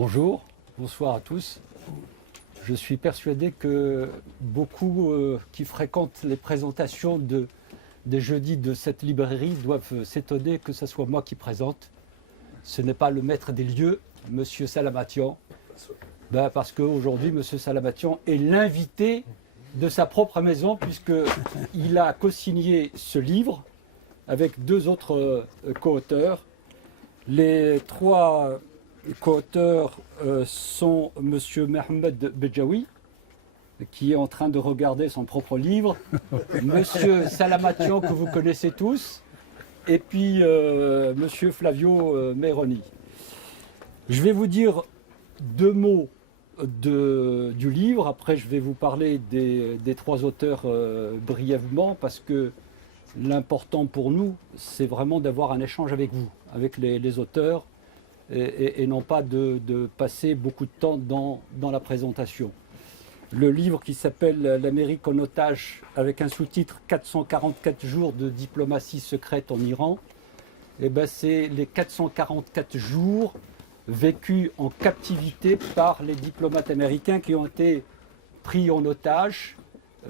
Bonjour, bonsoir à tous. Je suis persuadé que beaucoup qui fréquentent les présentations des jeudis de cette librairie doivent s'étonner que ce soit moi qui présente. Ce n'est pas le maître des lieux, Monsieur Salamatian, parce qu'aujourd'hui, Monsieur Salamatian est l'invité de sa propre maison puisqu'il a co-signé ce livre avec deux autres co-auteurs. Les trois co-auteurs sont M. Mohamed Bedjaoui, qui est en train de regarder son propre livre, M. Salamatian, que vous connaissez tous, et puis M. Flavio Meroni. Je vais vous dire deux mots du livre, après je vais vous parler des trois auteurs brièvement, parce que l'important pour nous, c'est vraiment d'avoir un échange avec vous, avec les auteurs, et non pas de passer beaucoup de temps dans la présentation. Le livre qui s'appelle « L'Amérique en otage » avec un sous-titre « 444 jours de diplomatie secrète en Iran », c'est les 444 jours vécus en captivité par les diplomates américains qui ont été pris en otage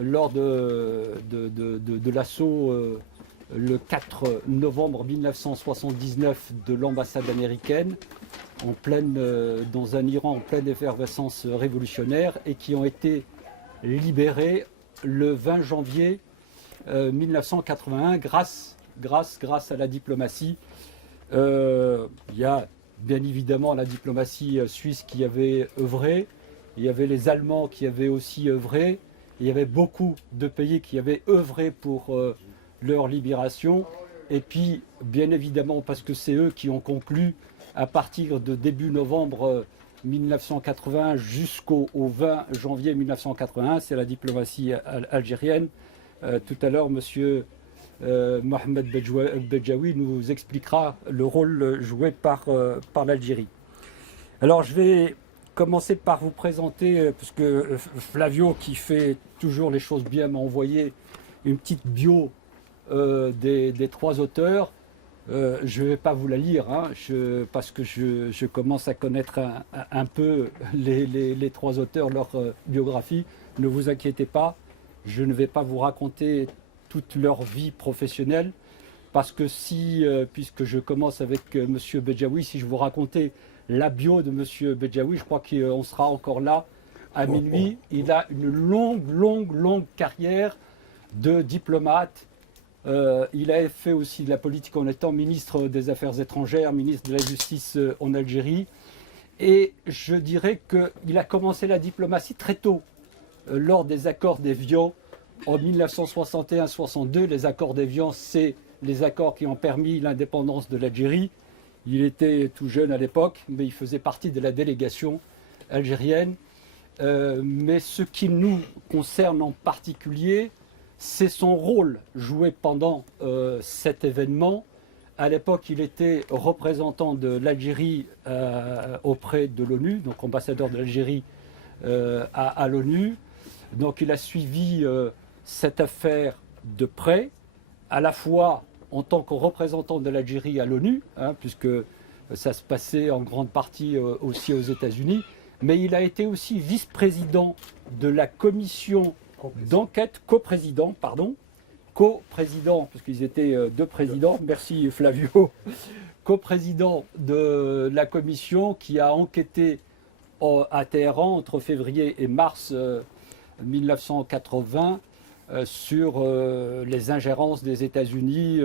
lors de l'assaut le 4 novembre 1979 de l'ambassade américaine dans un Iran en pleine effervescence révolutionnaire et qui ont été libérés le 20 janvier 1981 grâce à la diplomatie. Il y a bien évidemment la diplomatie suisse qui avait œuvré, il y avait les Allemands qui avaient aussi œuvré, il y avait beaucoup de pays qui avaient œuvré pour leur libération, et puis bien évidemment parce que c'est eux qui ont conclu à partir de début novembre 1981 jusqu'au 20 janvier 1981, c'est la diplomatie algérienne. Tout à l'heure, M. Mohamed Bedjaoui nous expliquera le rôle joué par l'Algérie. Alors je vais commencer par vous présenter, parce que Flavio, qui fait toujours les choses bien, m'a envoyé une petite bio des trois auteurs. Je ne vais pas vous la lire, parce que je commence à connaître un peu les trois auteurs, leur biographie. Ne vous inquiétez pas, je ne vais pas vous raconter toute leur vie professionnelle, parce que puisque je commence avec M. Bedjaoui, si je vous racontais la bio de M. Bedjaoui, je crois qu'on sera encore là à minuit. Il a une longue carrière de diplomate. Il a fait aussi de la politique en étant ministre des Affaires étrangères, ministre de la Justice en Algérie. Et je dirais qu'il a commencé la diplomatie très tôt, lors des accords d'Évian en 1961-62. Les accords d'Évian, c'est les accords qui ont permis l'indépendance de l'Algérie. Il était tout jeune à l'époque, mais il faisait partie de la délégation algérienne. Mais ce qui nous concerne en particulier, c'est son rôle joué pendant cet événement. À l'époque, il était représentant de l'Algérie auprès de l'ONU, donc ambassadeur de l'Algérie à l'ONU. Donc il a suivi cette affaire de près, à la fois en tant que représentant de l'Algérie à l'ONU, puisque ça se passait en grande partie aussi aux États-Unis, mais il a été aussi vice-président de la commission d'enquête, coprésident, parce qu'ils étaient deux présidents, merci Flavio, coprésident de la commission qui a enquêté à Téhéran entre février et mars 1980 sur les ingérences des États-Unis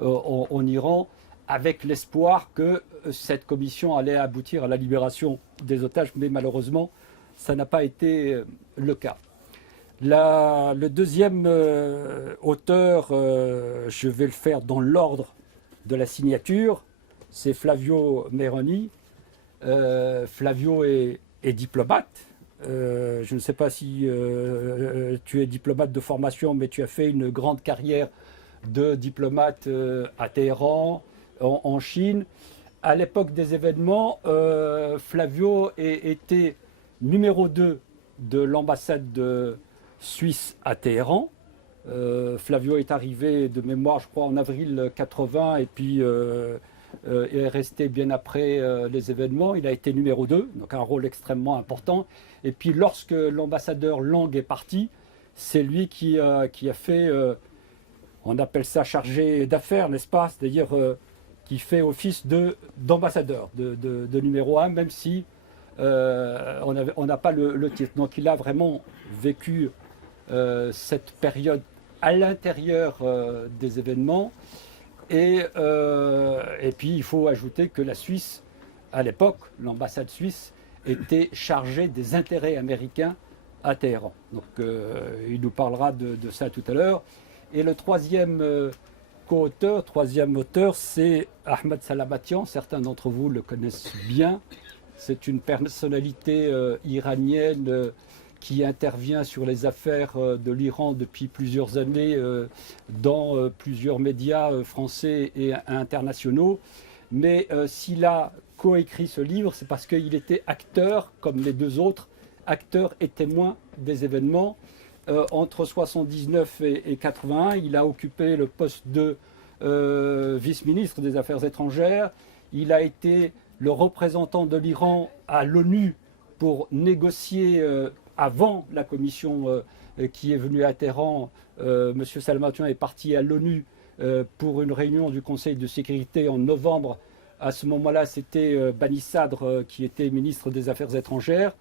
en Iran, avec l'espoir que cette commission allait aboutir à la libération des otages, mais malheureusement, ça n'a pas été le cas. Le deuxième auteur, je vais le faire dans l'ordre de la signature, c'est Flavio Meroni. Flavio est diplomate. Je ne sais pas si tu es diplomate de formation, mais tu as fait une grande carrière de diplomate à Téhéran, en Chine. À l'époque des événements, Flavio était numéro 2 de l'ambassade de Suisse à Téhéran. Flavio est arrivé de mémoire, je crois, en avril 80, et puis est resté bien après les événements. Il a été numéro 2, donc un rôle extrêmement important. Et puis lorsque l'ambassadeur Lang est parti, c'est lui qui a fait, on appelle ça chargé d'affaires, n'est-ce pas? C'est-à-dire qui fait office d'ambassadeur, de numéro 1, même si on n'a pas le titre. Donc il a vraiment vécu cette période à l'intérieur des événements. Et puis il faut ajouter que la Suisse, à l'époque, l'ambassade suisse, était chargée des intérêts américains à Téhéran. Donc il nous parlera de ça tout à l'heure. Et le troisième troisième auteur, c'est Ahmed Salamatian. Certains d'entre vous le connaissent bien. C'est une personnalité iranienne qui intervient sur les affaires de l'Iran depuis plusieurs années dans plusieurs médias français et internationaux. Mais s'il a coécrit ce livre, c'est parce qu'il était acteur, comme les deux autres, acteur et témoin des événements. Entre 79 et 81, il a occupé le poste de vice-ministre des Affaires étrangères. Il a été le représentant de l'Iran à l'ONU pour négocier avant la commission qui est venue à Téhéran. M. Salamatian est parti à l'ONU pour une réunion du Conseil de sécurité en novembre. À ce moment-là, c'était Bani Sadr qui était ministre des Affaires étrangères.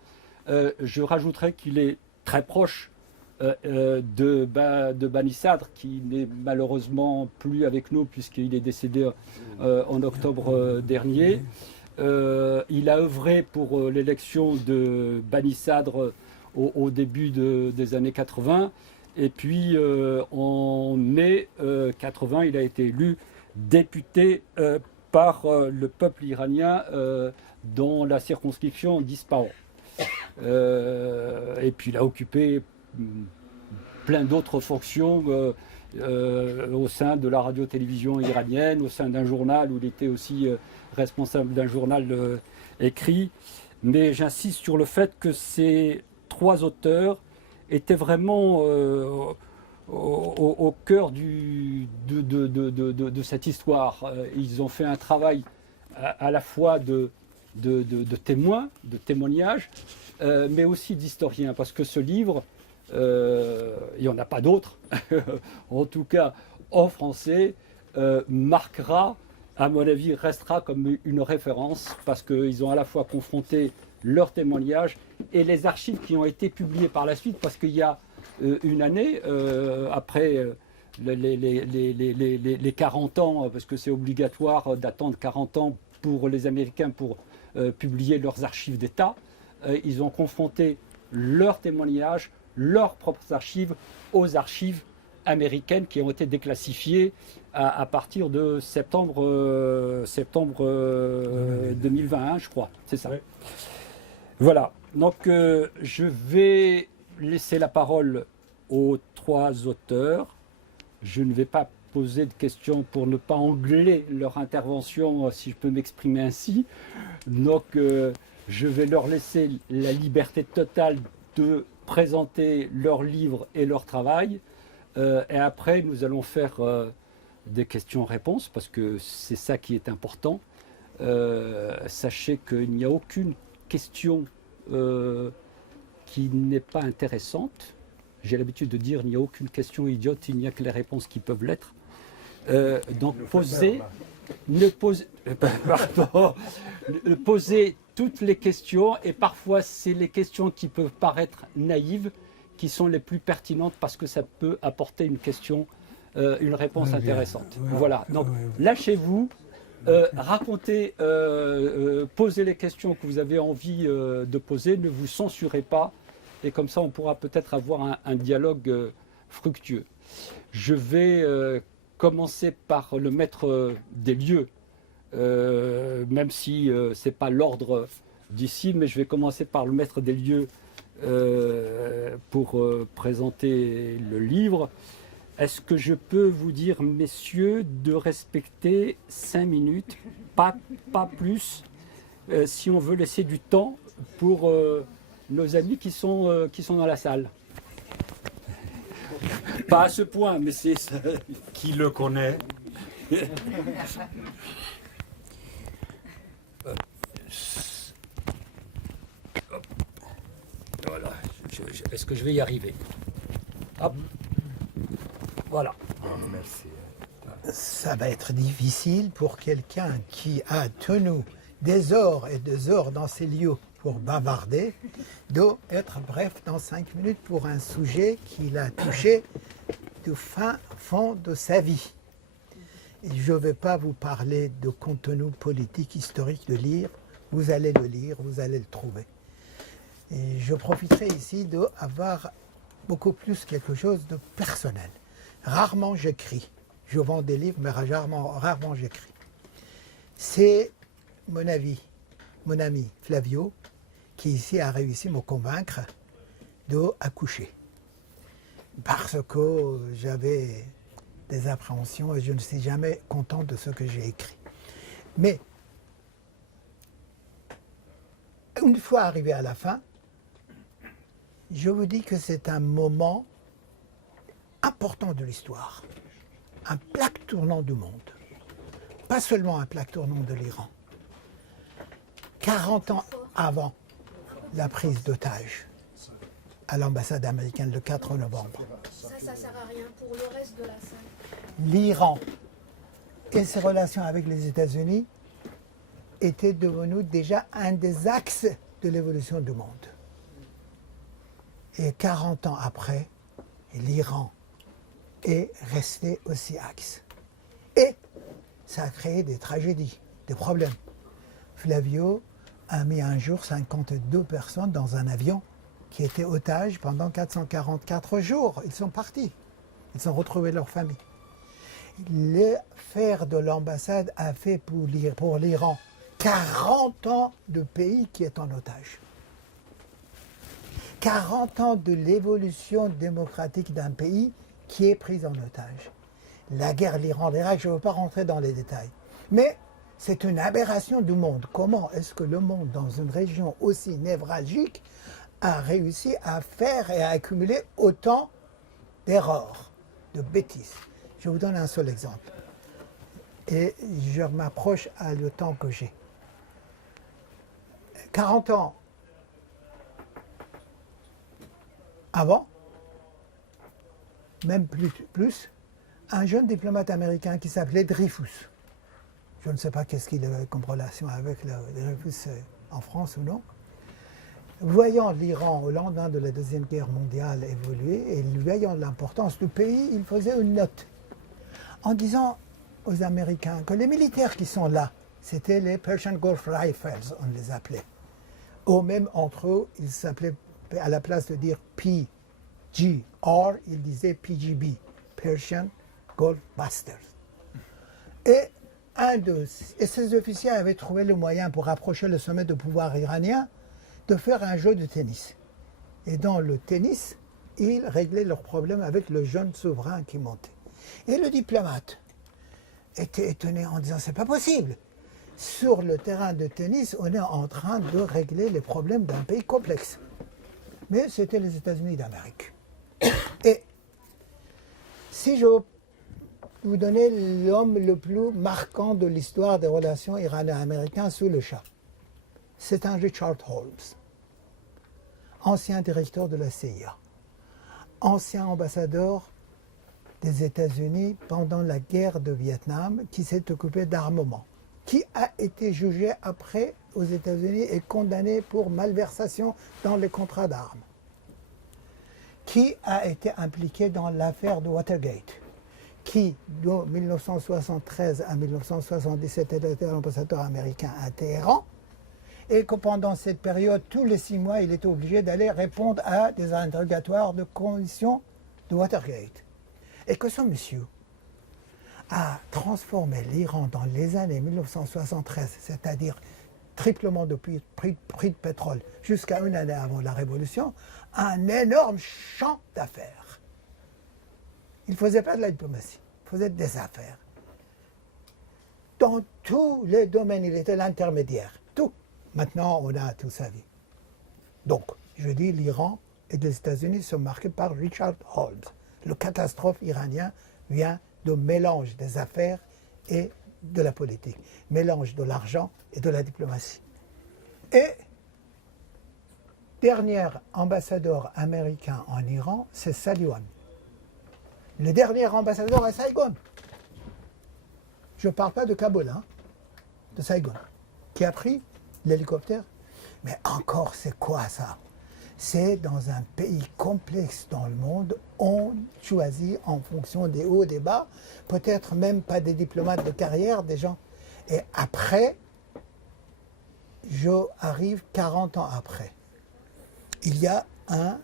Je rajouterai qu'il est très proche de Bani Sadr, qui n'est malheureusement plus avec nous puisqu'il est décédé en octobre dernier. Il a œuvré pour l'élection de Bani Sadr au début des années 80. Et puis en mai 80, il a été élu député par le peuple iranien dans la circonscription d'Ispahan. Et puis il a occupé plein d'autres fonctions au sein de la radio-télévision iranienne, au sein d'un journal où il était aussi responsable d'un journal écrit. Mais j'insiste sur le fait que ces trois auteurs étaient vraiment au cœur de cette histoire. Ils ont fait un travail à la fois de témoins, de témoignages, mais aussi d'historiens, parce que ce livre, il n'y en a pas d'autres, en tout cas en français, marquera, à mon avis, restera comme une référence, parce qu'ils ont à la fois confronté leurs témoignages et les archives qui ont été publiées par la suite, parce qu'il y a une année, après les 40 ans, parce que c'est obligatoire d'attendre 40 ans pour les Américains pour publier leurs archives d'État, ils ont confronté leurs témoignages, leurs propres archives aux archives américaines qui ont été déclassifiées à partir de septembre 2021, je crois. C'est ça. Ouais. Voilà. Donc je vais laisser la parole aux trois auteurs. Je ne vais pas poser de questions pour ne pas engler leur intervention, si je peux m'exprimer ainsi. Donc je vais leur laisser la liberté totale de présenter leurs livres et leur travail. Et après, nous allons faire des questions-réponses, parce que c'est ça qui est important. Sachez qu'il n'y a aucune question qui n'est pas intéressante. J'ai l'habitude de dire il n'y a aucune question idiote, il n'y a que les réponses qui peuvent l'être. Donc posez toutes les questions, et parfois c'est les questions qui peuvent paraître naïves qui sont les plus pertinentes, parce que ça peut apporter une réponse intéressante. Voilà, donc lâchez-vous, racontez, posez les questions que vous avez envie de poser, ne vous censurez pas, et comme ça on pourra peut-être avoir un dialogue fructueux. Je vais commencer par le maître des lieux, même si ce n'est pas l'ordre d'ici, mais je vais commencer par le maître des lieux pour présenter le livre. Est-ce que je peux vous dire, messieurs, de respecter 5 minutes, pas plus, si on veut laisser du temps pour nos amis qui sont dans la salle. Pas à ce point, mais c'est... Qui le connaît? Voilà. Est-ce que je vais y arriver? Hop. Voilà. Merci. Ça va être difficile pour quelqu'un qui a tenu des heures et des heures dans ces lieux pour bavarder, d'être bref dans 5 minutes pour un sujet qu'il a touché du fin fond de sa vie. Et je ne vais pas vous parler de contenu politique, historique de lire. Vous allez le lire, vous allez le trouver. Et je profiterai ici d'avoir beaucoup plus quelque chose de personnel. Rarement j'écris. Je vends des livres, mais rarement j'écris. C'est mon ami Flavio, qui ici a réussi à me convaincre d'accoucher. Parce que j'avais des appréhensions et je ne suis jamais content de ce que j'ai écrit. Mais, une fois arrivé à la fin, je vous dis que c'est un moment important de l'histoire. Un plaque tournant du monde. Pas seulement un plaque tournant de l'Iran. 40 ans avant la prise d'otage à l'ambassade américaine le 4 novembre. Ça sert à rien pour le reste de la salle. L'Iran et ses relations avec les États-Unis étaient devenus déjà un des axes de l'évolution du monde. Et 40 ans après, l'Iran est resté aussi axe. Et ça a créé des tragédies, des problèmes. Flavio a mis un jour 52 personnes dans un avion qui était otage pendant 444 jours. Ils sont partis. Ils ont retrouvé leur famille. L'affaire de l'ambassade a fait pour l'Iran 40 ans de pays qui est en otage. 40 ans de l'évolution démocratique d'un pays qui est pris en otage. La guerre l'Iran-l'Irak, je ne veux pas rentrer dans les détails. Mais c'est une aberration du monde. Comment est-ce que le monde, dans une région aussi névralgique, a réussi à faire et à accumuler autant d'erreurs, de bêtises? Je vous donne un seul exemple. Et je m'approche à le temps que j'ai. 40 ans avant, même plus, un jeune diplomate américain qui s'appelait Dreyfus. Je ne sais pas qu'est-ce qu'il avait comme relation avec Dreyfus en France ou non. Voyant l'Iran au lendemain de la Deuxième Guerre mondiale évoluer et voyant l'importance du pays, il faisait une note en disant aux Américains que les militaires qui sont là, c'était les Persian Gulf Rifles, on les appelait. Ou même entre eux, ils s'appelaient, à la place de dire PGR, ils disaient PGB, Persian Gulf Busters. Et ces officiers avaient trouvé le moyen pour approcher le sommet du pouvoir iranien de faire un jeu de tennis. Et dans le tennis, ils réglaient leurs problèmes avec le jeune souverain qui montait. Et le diplomate était étonné en disant « c'est pas possible ». Sur le terrain de tennis, on est en train de régler les problèmes d'un pays complexe. Mais c'était les États-Unis d'Amérique. Et si je vous donnais l'homme le plus marquant de l'histoire des relations irano-américaines sous le Shah, c'est un Richard Holmes, ancien directeur de la CIA, ancien ambassadeur des États-Unis pendant la guerre de Vietnam, qui s'est occupé d'armement, qui a été jugé après aux États-Unis et condamné pour malversation dans les contrats d'armes, qui a été impliqué dans l'affaire de Watergate, qui, de 1973 à 1977, était ambassadeur américain à Téhéran, et que pendant cette période, tous les 6 mois, il était obligé d'aller répondre à des interrogatoires de conditions de Watergate. Et que ce monsieur a transformé l'Iran dans les années 1973, c'est-à-dire triplement de prix de pétrole jusqu'à une année avant la Révolution, un énorme champ d'affaires. Il ne faisait pas de la diplomatie, il faisait des affaires. Dans tous les domaines, il était l'intermédiaire. Tout. Maintenant, on a toute sa vie. Donc, je dis, l'Iran et les États-Unis sont marqués par Richard Holmes. Le catastrophe iranien vient de mélange des affaires et de la politique, mélange de l'argent et de la diplomatie. Et dernier ambassadeur américain en Iran, c'est Sullivan. Le dernier ambassadeur à Saigon. Je ne parle pas de Kaboul, hein, de Saigon, qui a pris l'hélicoptère. Mais encore, c'est quoi ça? C'est dans un pays complexe dans le monde, on choisit en fonction des hauts, des bas, peut-être même pas des diplomates de carrière, des gens. Et après, je arrive 40 ans après. Il y a un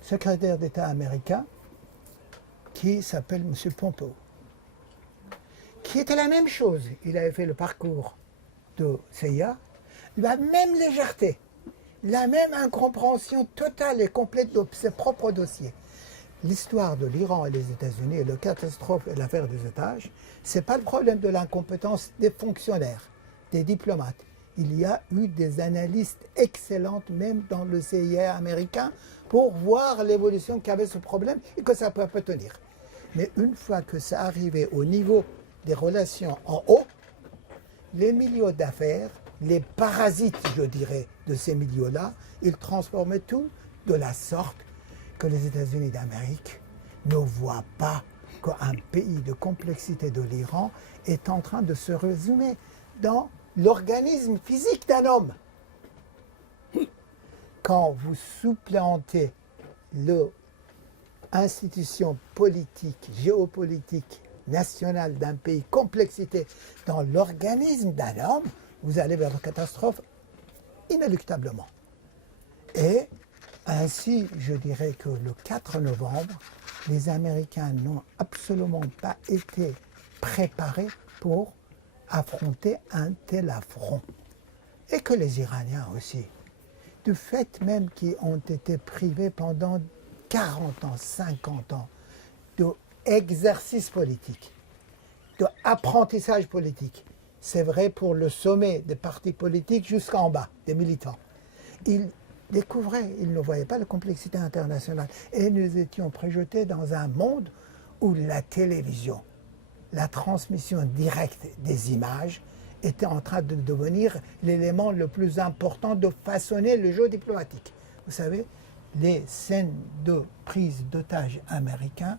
secrétaire d'État américain qui s'appelle M. Pompeo, qui était la même chose. Il avait fait le parcours de CIA, la même légèreté, la même incompréhension totale et complète de ses propres dossiers. L'histoire de l'Iran et les États-Unis et la catastrophe et l'affaire des otages, ce n'est pas le problème de l'incompétence des fonctionnaires, des diplomates. Il y a eu des analystes excellentes, même dans le CIA américain, pour voir l'évolution qu'avait ce problème et que ça ne peut pas tenir. Mais une fois que ça arrivait au niveau des relations en haut, les milieux d'affaires, les parasites, je dirais, de ces milieux-là, ils transformaient tout de la sorte que les États-Unis d'Amérique ne voient pas qu'un pays de complexité de l'Iran est en train de se résumer dans l'organisme physique d'un homme. Quand vous supplantez l'institution politique, géopolitique, nationale d'un pays, complexité, dans l'organisme d'un homme, vous allez vers la catastrophe inéluctablement. Et ainsi, je dirais que le 4 novembre, les Américains n'ont absolument pas été préparés pour affronter un tel affront. Et que les Iraniens aussi, du fait même qu'ils ont été privés pendant 40 ans, 50 ans d'exercice politique, d'apprentissage politique. C'est vrai pour le sommet des partis politiques jusqu'en bas, des militants. Ils découvraient, ils ne voyaient pas la complexité internationale. Et nous étions projetés dans un monde où la télévision, la transmission directe des images était en train de devenir l'élément le plus important de façonner le jeu diplomatique. Vous savez, les scènes de prise d'otages américains,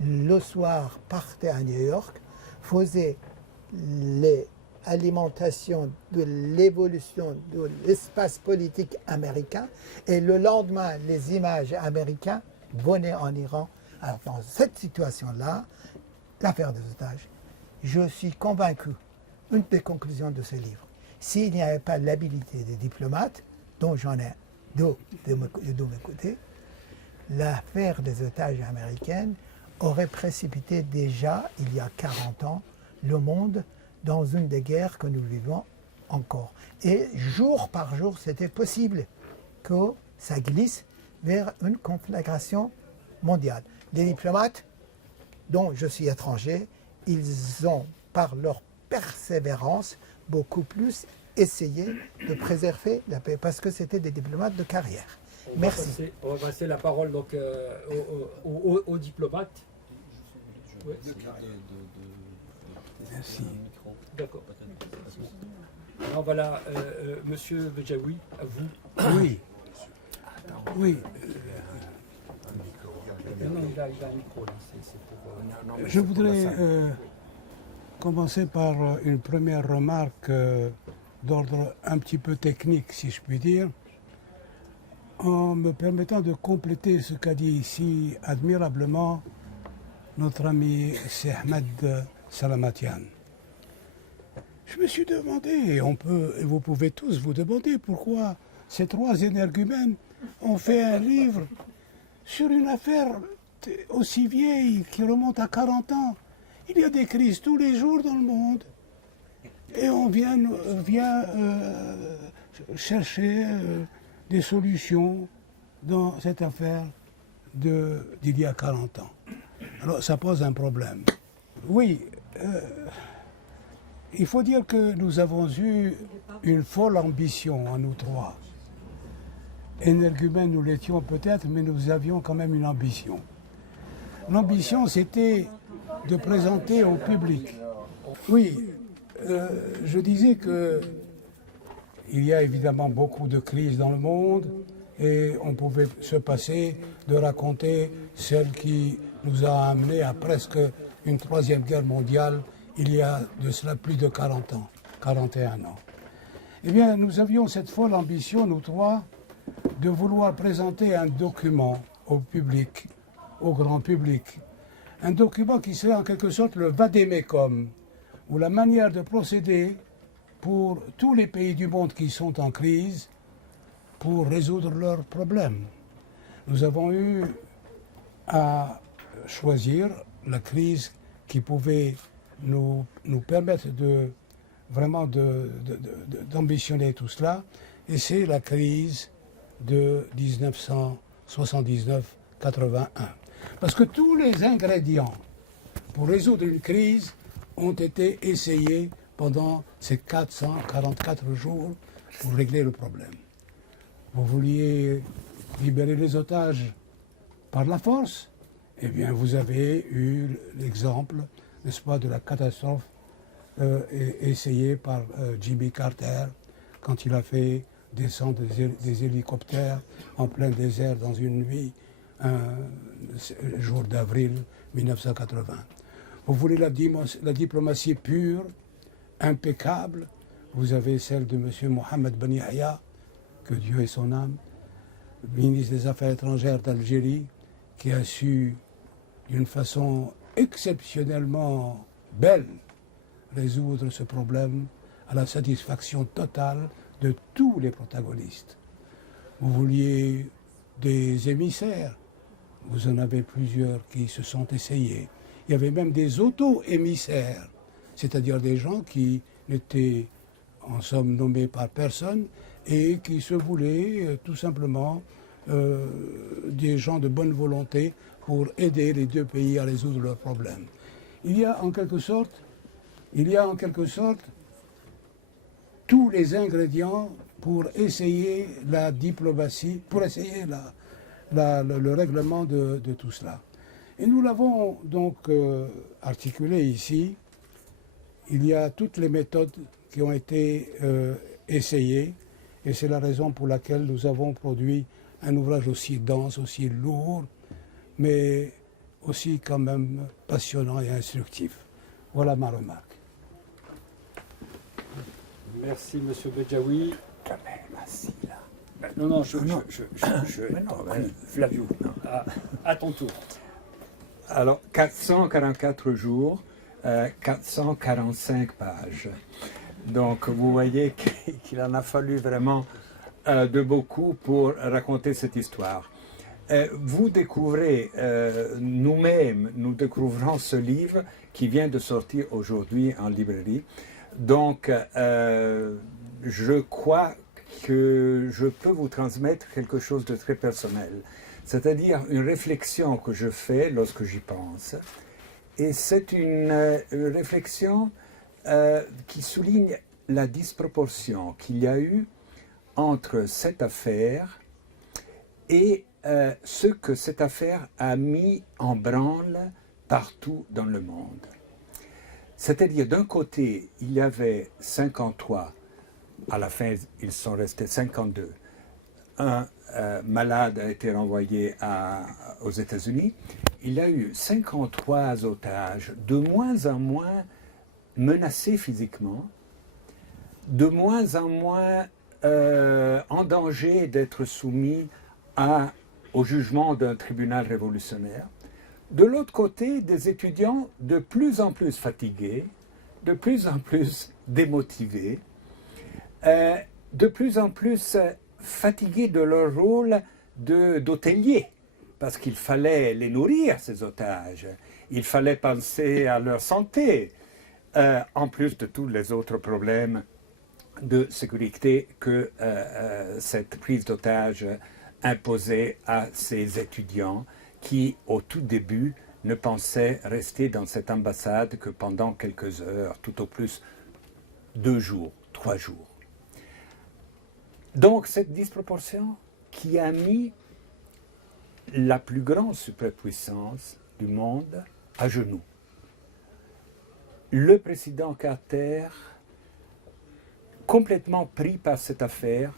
le soir, partaient à New York, faisaient l'alimentation de l'évolution de l'espace politique américain, et le lendemain, les images américaines venaient en Iran. Alors, dans cette situation-là, l'affaire des otages, je suis convaincu, une des conclusions de ce livre, s'il n'y avait pas l'habilité des diplomates, dont j'en ai deux de mes côtés, l'affaire des otages américaines aurait précipité déjà, il y a 40 ans, le monde dans une des guerres que nous vivons encore. Et jour par jour, c'était possible que ça glisse vers une conflagration mondiale. Les diplomates, dont je suis étranger, ils ont, par leur persévérance, beaucoup plus essayé de préserver la paix, parce que c'était des diplomates de carrière. Merci. On va passer la parole donc, aux diplomates. Ouais. Merci. D'accord. Alors voilà, Monsieur Bejaoui, à vous. Oui. Oui. Non, il a un micro là. C'est pour, Je voudrais commencer par une première remarque d'ordre un petit peu technique, si je puis dire, en me permettant de compléter ce qu'a dit ici admirablement notre ami Ahmed Salamatian. Je me suis demandé, et vous pouvez tous vous demander pourquoi ces trois énergumènes ont fait un livre sur une affaire aussi vieille qui remonte à 40 ans. Il y a des crises tous les jours dans le monde. Et on vient chercher des solutions dans cette affaire d'il y a 40 ans. Alors ça pose un problème. Oui, il faut dire que nous avons eu une folle ambition, à nous trois. Énergumènes, nous l'étions peut-être, mais nous avions quand même une ambition. L'ambition, c'était de présenter au public Oui, je disais que il y a évidemment beaucoup de crises dans le monde et on pouvait se passer de raconter celle qui nous a amené à presque une troisième guerre mondiale il y a de cela plus de 40 ans, 41 ans. Eh bien, nous avions cette folle ambition, nous trois, de vouloir présenter un document au public, au grand public. Un document qui serait en quelque sorte le vade-mecum, ou la manière de procéder pour tous les pays du monde qui sont en crise pour résoudre leurs problèmes. Nous avons eu à choisir la crise qui pouvait nous permettre d'ambitionner tout cela, et c'est la crise de 1979-81. Parce que tous les ingrédients pour résoudre une crise ont été essayés pendant ces 444 jours pour régler le problème. Vous vouliez libérer les otages par la force, eh bien vous avez eu l'exemple, n'est-ce pas, de la catastrophe essayée par Jimmy Carter quand il a fait descendre des hélicoptères en plein désert dans une nuit, un jour d'avril 1980. Vous voulez la diplomatie pure, impeccable. Vous avez celle de M. Mohamed Ben Yahya, que Dieu ait son âme, ministre des Affaires étrangères d'Algérie, qui a su, d'une façon exceptionnellement belle, résoudre ce problème à la satisfaction totale de tous les protagonistes. Vous vouliez des émissaires, vous en avez plusieurs qui se sont essayés. Il y avait même des auto-émissaires, c'est-à-dire des gens qui n'étaient en somme nommés par personne et qui se voulaient tout simplement des gens de bonne volonté pour aider les deux pays à résoudre leurs problèmes. Il y a en quelque sorte tous les ingrédients pour essayer la diplomatie, pour essayer le règlement de tout cela. Et nous l'avons donc articulé ici. Il y a toutes les méthodes qui ont été essayées, et c'est la raison pour laquelle nous avons produit un ouvrage aussi dense, aussi lourd, mais aussi quand même passionnant et instructif. Voilà ma remarque. Merci, Monsieur Bedjaoui. Quand même, assis là. Non, Flavio. à ton tour. Alors, 444 jours, 445 pages. Donc, vous voyez qu'il en a fallu vraiment de beaucoup pour raconter cette histoire. Vous découvrez, nous découvrons ce livre qui vient de sortir aujourd'hui en librairie. Donc, je crois que je peux vous transmettre quelque chose de très personnel, c'est-à-dire une réflexion que je fais lorsque j'y pense. Et c'est une réflexion qui souligne la disproportion qu'il y a eu entre cette affaire et ce que cette affaire a mis en branle partout dans le monde. C'est-à-dire, d'un côté, il y avait 53, à la fin, ils sont restés 52. Un malade a été renvoyé aux États-Unis. Il y a eu 53 otages, de moins en moins menacés physiquement, de moins en moins en danger d'être soumis au jugement d'un tribunal révolutionnaire. De l'autre côté, des étudiants de plus en plus fatigués, de plus en plus démotivés, de plus en plus fatigués de leur rôle d'hôteliers, parce qu'il fallait les nourrir, ces otages. Il fallait penser à leur santé, en plus de tous les autres problèmes de sécurité que cette prise d'otage imposait à ces étudiants qui, au tout début, ne pensaient rester dans cette ambassade que pendant quelques heures, tout au plus 2 jours, 3 jours. Donc, cette disproportion qui a mis la plus grande superpuissance du monde à genoux. le président Carter, complètement pris par cette affaire,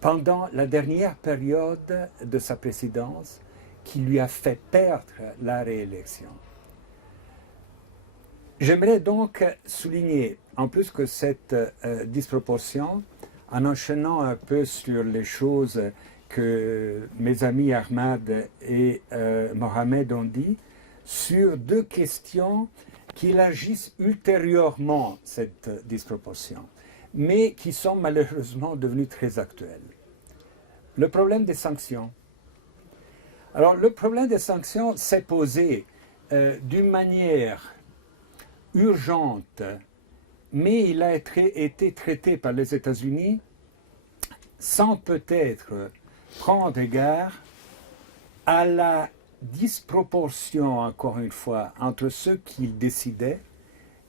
pendant la dernière période de sa présidence, qui lui a fait perdre la réélection. J'aimerais donc souligner, en plus que cette disproportion, en enchaînant un peu sur les choses que mes amis Ahmad et Mohamed ont dit, sur deux questions qui élargissent ultérieurement cette disproportion, mais qui sont malheureusement devenues très actuelles. Le problème des sanctions. Alors, le problème des sanctions s'est posé d'une manière urgente, mais il a été traité par les États-Unis sans peut-être prendre égard à la disproportion, encore une fois, entre ce qu'ils décidaient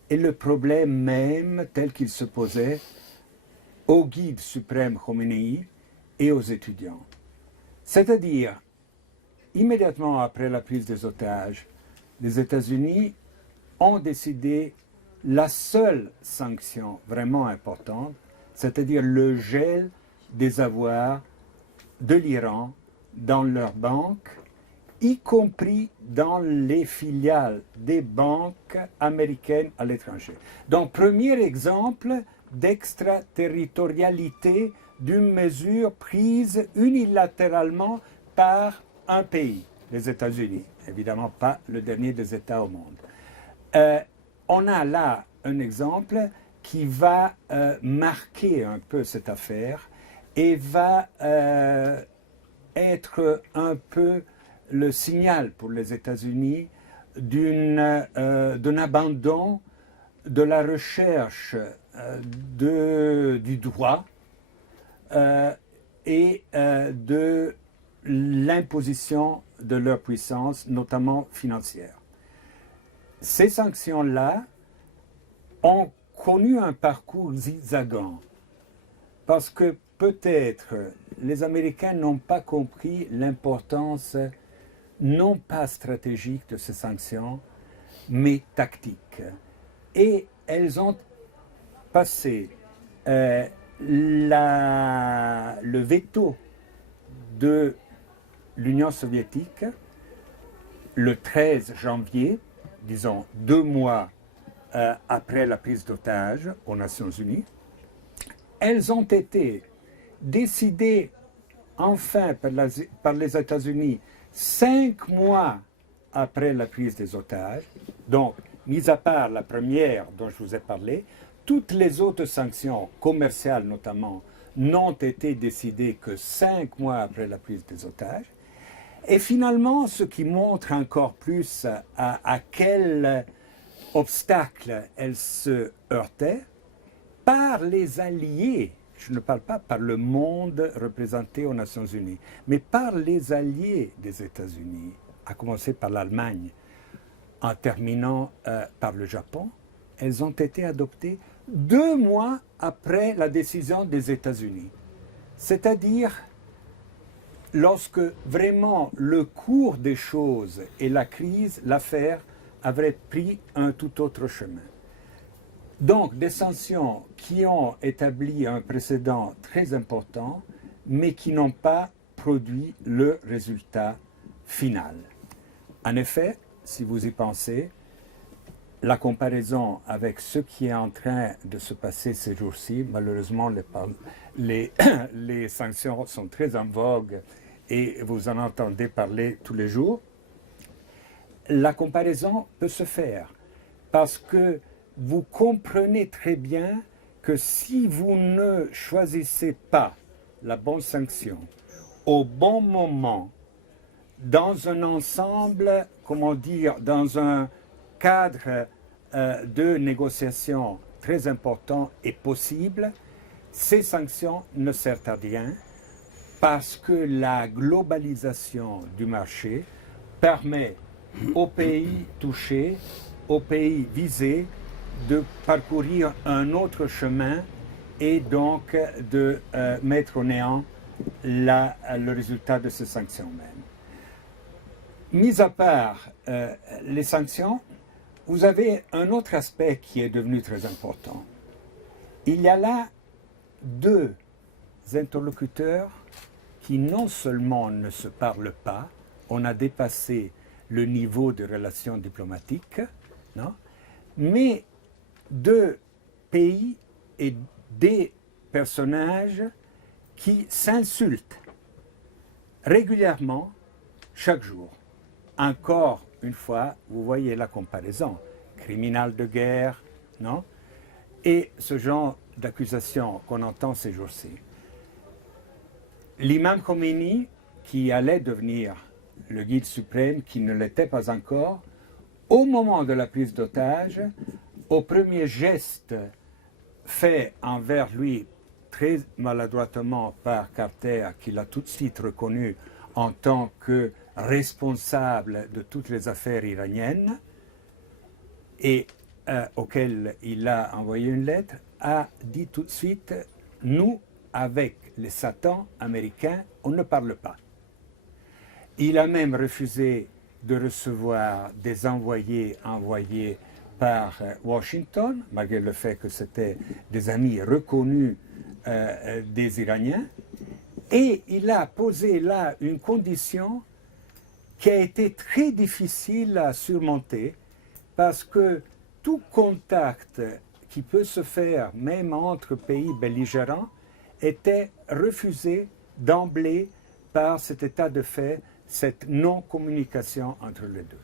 et le problème même tel qu'il se posait au guide suprême Khomeini et aux étudiants. C'est-à-dire, immédiatement après la prise des otages, les États-Unis ont décidé la seule sanction vraiment importante, c'est-à-dire le gel des avoirs de l'Iran dans leurs banques, y compris dans les filiales des banques américaines à l'étranger. Donc, premier exemple d'extraterritorialité d'une mesure prise unilatéralement par un pays, les États-Unis, évidemment pas le dernier des États au monde. On a là un exemple qui va marquer un peu cette affaire et va être un peu le signal pour les États-Unis d'un abandon de la recherche du droit et de l'imposition de leur puissance, notamment financière. Ces sanctions-là ont connu un parcours zigzagant parce que peut-être les Américains n'ont pas compris l'importance non pas stratégique de ces sanctions, mais tactique. Et elles ont passé le veto de l'Union soviétique le 13 janvier, disons 2 mois après la prise d'otage aux Nations Unies. Elles ont été décidées enfin par les États-Unis 5 mois après la prise des otages. Donc, mis à part la première dont je vous ai parlé, toutes les autres sanctions, commerciales notamment, n'ont été décidées que 5 mois après la prise des otages. Et finalement, ce qui montre encore plus à quel obstacle elles se heurtaient, par les alliés, je ne parle pas par le monde représenté aux Nations Unies, mais par les alliés des États-Unis, à commencer par l'Allemagne, en terminant par le Japon, elles ont été adoptées 2 mois après la décision des États-Unis. C'est-à-dire lorsque vraiment le cours des choses et la crise, l'affaire, avait pris un tout autre chemin. Donc, des sanctions qui ont établi un précédent très important, mais qui n'ont pas produit le résultat final. En effet, si vous y pensez, la comparaison avec ce qui est en train de se passer ces jours-ci, malheureusement, les sanctions sont très en vogue et vous en entendez parler tous les jours. La comparaison peut se faire parce que vous comprenez très bien que si vous ne choisissez pas la bonne sanction au bon moment, dans un ensemble, comment dire, dans un cadre de négociation très important et possible, ces sanctions ne servent à rien parce que la globalisation du marché permet aux pays touchés, aux pays visés, de parcourir un autre chemin et donc de mettre au néant le résultat de ces sanctions même. Mis à part les sanctions, vous avez un autre aspect qui est devenu très important. Il y a là deux interlocuteurs qui non seulement ne se parlent pas, on a dépassé le niveau de relations diplomatiques, non? Mais deux pays et des personnages qui s'insultent régulièrement chaque jour. Encore une fois, vous voyez la comparaison. Criminel de guerre, non? Et ce genre d'accusation qu'on entend ces jours-ci. L'imam Khomeini, qui allait devenir le guide suprême, qui ne l'était pas encore, au moment de la prise d'otage, au premier geste fait envers lui très maladroitement par Carter, qu'il a tout de suite reconnu en tant que responsable de toutes les affaires iraniennes, et auquel il a envoyé une lettre, a dit tout de suite, nous, avec les satans américains, on ne parle pas. Il a même refusé de recevoir des envoyés envoyés par Washington, malgré le fait que c'était des amis reconnus des Iraniens. Et il a posé là une condition qui a été très difficile à surmonter, parce que tout contact qui peut se faire, même entre pays belligérants, était refusé d'emblée par cet état de fait, cette non-communication entre les deux.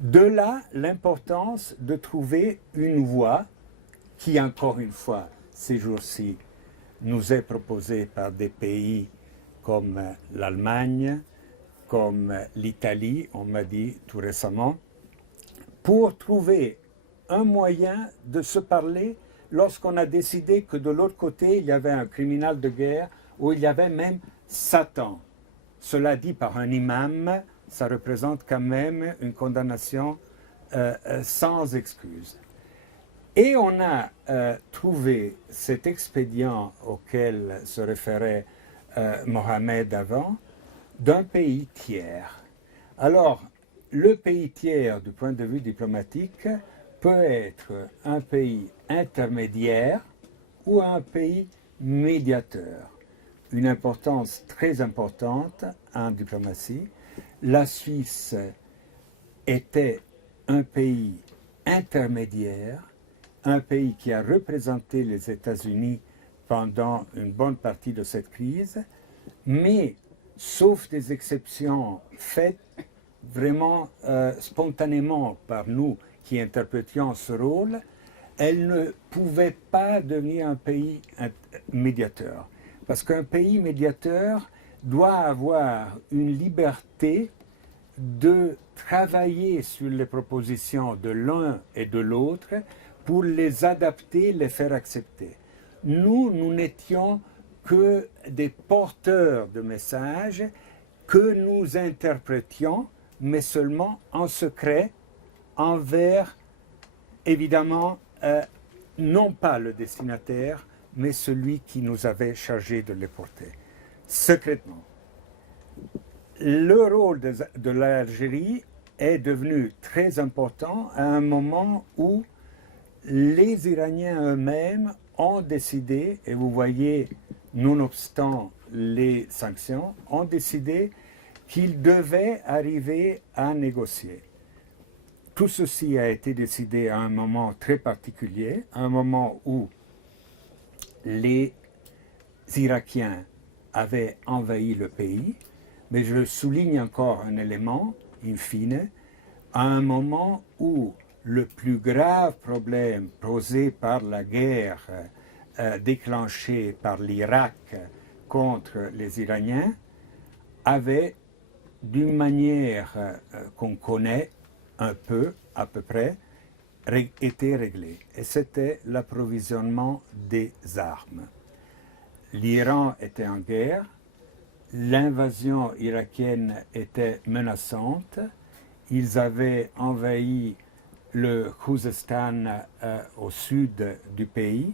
De là, l'importance de trouver une voie qui, encore une fois, ces jours-ci, nous est proposée par des pays comme l'Allemagne, comme l'Italie, on m'a dit tout récemment, pour trouver un moyen de se parler lorsqu'on a décidé que de l'autre côté, il y avait un criminel de guerre, où il y avait même Satan. Cela dit par un imam, ça représente quand même une condamnation sans excuse. Et on a trouvé cet expédient auquel se référait Mohamed avant, d'un pays tiers. Alors, le pays tiers, du point de vue diplomatique, peut être un pays intermédiaire ou un pays médiateur. Une importance très importante en diplomatie. La Suisse était un pays intermédiaire, un pays qui a représenté les États-Unis pendant une bonne partie de cette crise, mais, sauf des exceptions faites vraiment spontanément par nous qui interprétions ce rôle, elle ne pouvait pas devenir un pays médiateur. Parce qu'un pays médiateur doit avoir une liberté de travailler sur les propositions de l'un et de l'autre pour les adapter, les faire accepter. Nous n'étions que des porteurs de messages que nous interprétions, mais seulement en secret, envers, évidemment, non pas le destinataire, mais celui qui nous avait chargé de les porter, secrètement. Le rôle de l'Algérie est devenu très important à un moment où les Iraniens eux-mêmes ont décidé, et vous voyez, nonobstant les sanctions, ont décidé qu'ils devaient arriver à négocier. Tout ceci a été décidé à un moment très particulier, à un moment où les Irakiens avaient envahi le pays, mais je souligne encore un élément, in fine, à un moment où le plus grave problème posé par la guerre déclenchée par l'Irak contre les Iraniens avait, d'une manière qu'on connaît un peu, à peu près, été réglé. Et c'était l'approvisionnement des armes. L'Iran était en guerre, l'invasion irakienne était menaçante, ils avaient envahi le Khouzestan au sud du pays.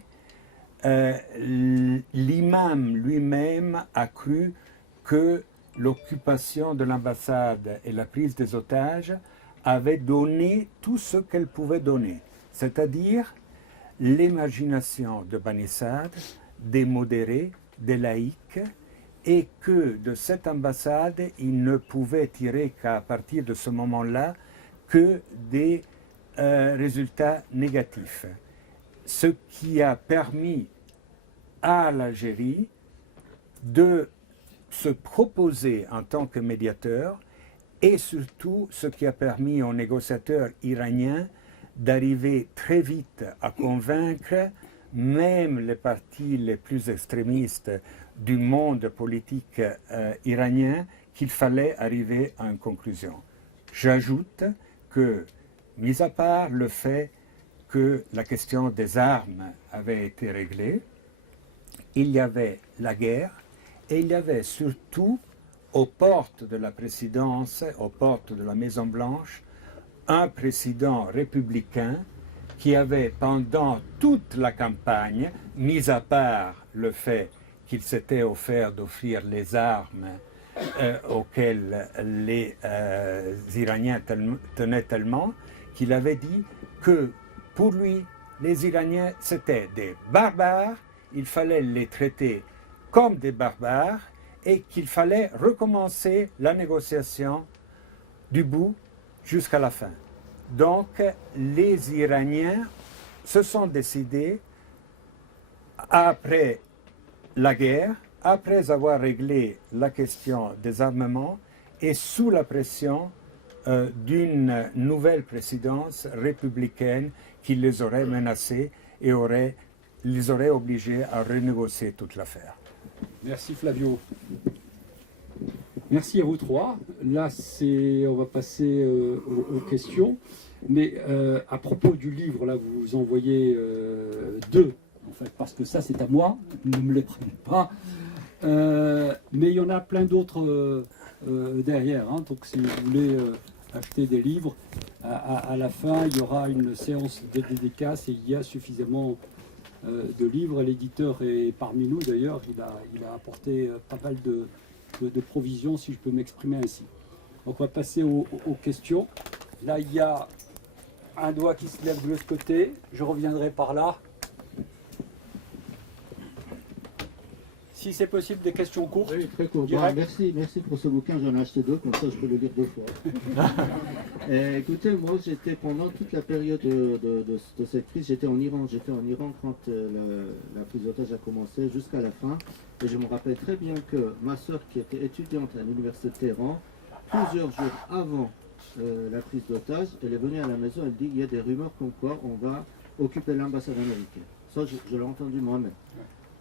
L'imam lui-même a cru que l'occupation de l'ambassade et la prise des otages avait donné tout ce qu'elle pouvait donner, c'est-à-dire l'imagination de Bani Saad, des modérés, des laïcs, et que de cette ambassade, il ne pouvait tirer qu'à partir de ce moment-là que des résultats négatifs. Ce qui a permis à l'Algérie de se proposer en tant que médiateur et surtout ce qui a permis aux négociateurs iraniens d'arriver très vite à convaincre même les partis les plus extrémistes du monde politique iranien qu'il fallait arriver à une conclusion. J'ajoute que, mis à part le fait que la question des armes avait été réglée, il y avait la guerre et il y avait surtout aux portes de la présidence, aux portes de la Maison-Blanche, un président républicain qui avait pendant toute la campagne, mis à part le fait qu'il s'était offert d'offrir les armes auxquelles les Iraniens tenaient tellement, qu'il avait dit que pour lui, les Iraniens, c'était des barbares, il fallait les traiter comme des barbares et qu'il fallait recommencer la négociation du bout jusqu'à la fin. Donc, les Iraniens se sont décidés, après la guerre, après avoir réglé la question des armements et sous la pression d'une nouvelle présidence républicaine qui les aurait menacés et les aurait obligés à renégocier toute l'affaire. Merci Flavio. Merci à vous trois. Là, on va passer aux questions. Mais à propos du livre, là, vous envoyez deux, en fait, parce que ça, c'est à moi. Ne me les prenez pas. Mais il y en a plein d'autres derrière. Hein. Donc, si vous voulez acheter des livres, à la fin, il y aura une séance de dédicace et il y a suffisamment de livres. L'éditeur est parmi nous, d'ailleurs. Il a apporté pas mal de provisions, si je peux m'exprimer ainsi. Donc on va passer aux questions. Là, il y a un doigt qui se lève de l'autre côté. Je reviendrai par là. Si c'est possible, des questions courtes. Oui, très court. Bon, merci pour ce bouquin. J'en ai acheté deux, comme ça je peux le lire deux fois. Écoutez, moi j'étais pendant toute la période de cette crise, j'étais en Iran. J'étais en Iran quand la prise d'otage a commencé jusqu'à la fin. Et je me rappelle très bien que ma soeur, qui était étudiante à l'université de Téhéran, plusieurs jours avant la prise d'otage, elle est venue à la maison, elle dit il y a des rumeurs comme quoi on va occuper l'ambassade américaine. Ça, je l'ai entendu moi-même.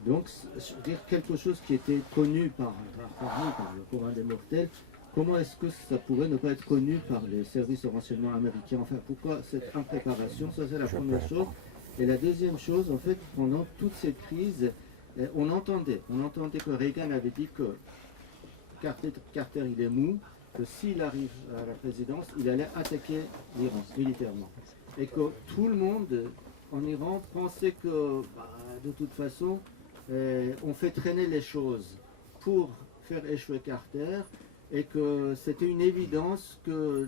Donc, je veux dire, quelque chose qui était connu par nous, par le commun des mortels, comment est-ce que ça pourrait ne pas être connu par les services de renseignement américains? Enfin, pourquoi cette impréparation? Ça, c'est la première chose. Et la deuxième chose, en fait, pendant toute cette crise, on entendait que Reagan avait dit que Carter il est mou, que s'il arrive à la présidence, il allait attaquer l'Iran militairement. Et que tout le monde en Iran pensait que, de toute façon, on fait traîner les choses pour faire échouer Carter et que c'était une évidence que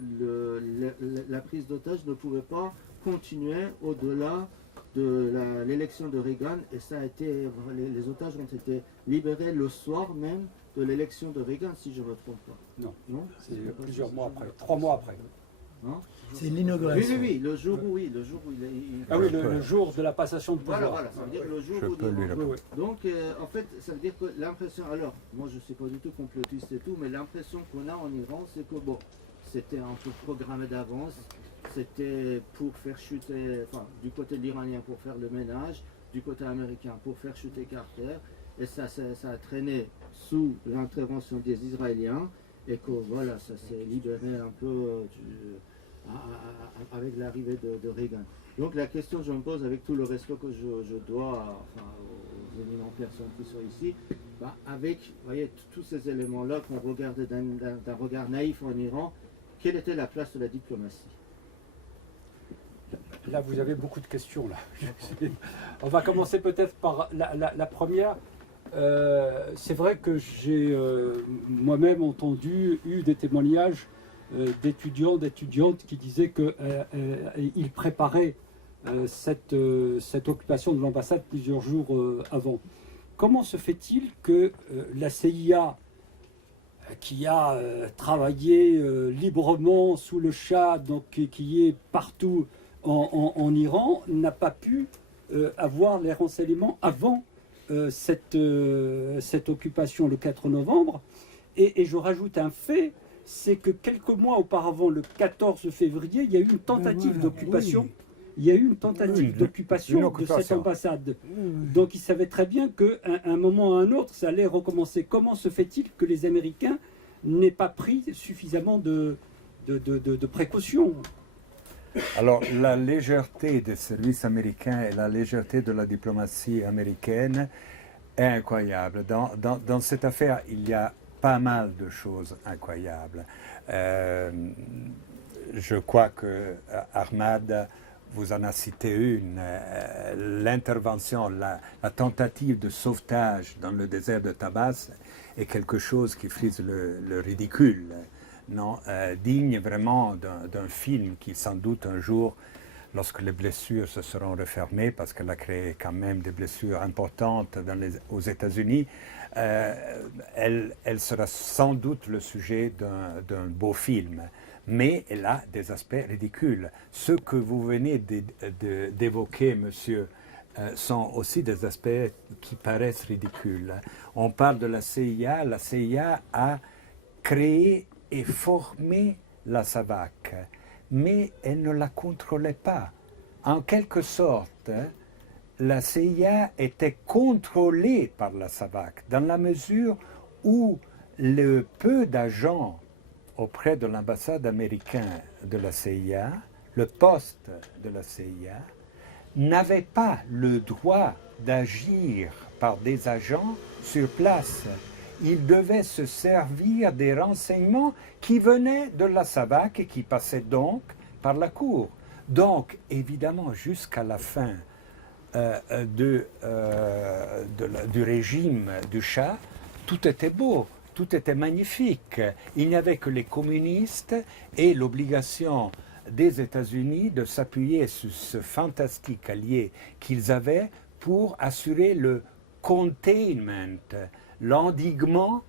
la prise d'otage ne pouvait pas continuer au-delà de l'élection de Reagan, et ça a été, les otages ont été libérés le soir même de l'élection de Reagan, si je ne me trompe pas. Non, c'est plusieurs mois après, 3 mois après. Hein? C'est l'inauguration. Oui, le jour où il Ah oui, le jour de la passation de pouvoir. Voilà, ça veut dire le jour où Donc, en fait, ça veut dire que l'impression, alors, moi je ne suis pas du tout complotiste et tout, mais l'impression qu'on a en Iran, c'est que bon, c'était un peu programmé d'avance, c'était pour faire chuter, enfin, du côté de l'Iranien pour faire le ménage, du côté américain pour faire chuter Carter, et ça a traîné sous l'intervention des Israéliens, et que voilà, ça s'est libéré un peu avec l'arrivée de Reagan. Donc la question que je me pose, avec tout le respect que je dois aux éminentes personnes qui sont ici, avec, vous voyez, tous ces éléments-là qu'on regardait d'un regard naïf en Iran, quelle était la place de la diplomatie? Là, vous avez beaucoup de questions. Là. On va commencer peut-être par la première. C'est vrai que j'ai moi-même eu des témoignages d'étudiants, d'étudiantes qui disaient qu'ils préparaient cette occupation de l'ambassade plusieurs jours avant. Comment se fait-il que la CIA, qui a travaillé librement sous le Shah, donc qui est partout en Iran, n'a pas pu avoir les renseignements avant cette occupation le 4 novembre. Et je rajoute un fait, c'est que quelques mois auparavant, le 14 février, il y a eu une tentative d'occupation. Oui. Il y a eu une tentative d'occupation de cette ambassade. Donc ils savaient très bien qu'à un moment ou à un autre, ça allait recommencer. Comment se fait-il que les Américains n'aient pas pris suffisamment de précautions? Alors, la légèreté des services américains et la légèreté de la diplomatie américaine est incroyable. Dans cette affaire, il y a pas mal de choses incroyables. Je crois que Ahmad vous en a cité une. L'intervention, la tentative de sauvetage dans le désert de Tabas est quelque chose qui frise le ridicule. Non, digne vraiment d'un film qui sans doute un jour, lorsque les blessures se seront refermées, parce qu'elle a créé quand même des blessures importantes aux États-Unis, elle sera sans doute le sujet d'un beau film. Mais elle a des aspects ridicules. Ce que vous venez d'évoquer, monsieur, sont aussi des aspects qui paraissent ridicules. On parle de la CIA. La CIA a créé et formé la SAVAK, mais elle ne la contrôlait pas. En quelque sorte, la CIA était contrôlée par la SAVAK, dans la mesure où le peu d'agents auprès de l'ambassade américaine de la CIA, le poste de la CIA, n'avait pas le droit d'agir par des agents sur place. Il devait se servir des renseignements qui venaient de la SAVAK et qui passaient donc par la Cour. Donc, évidemment, jusqu'à la fin du régime du Shah, tout était beau, tout était magnifique. Il n'y avait que les communistes et l'obligation des États-Unis de s'appuyer sur ce fantastique allié qu'ils avaient pour assurer le containment, l'endiguement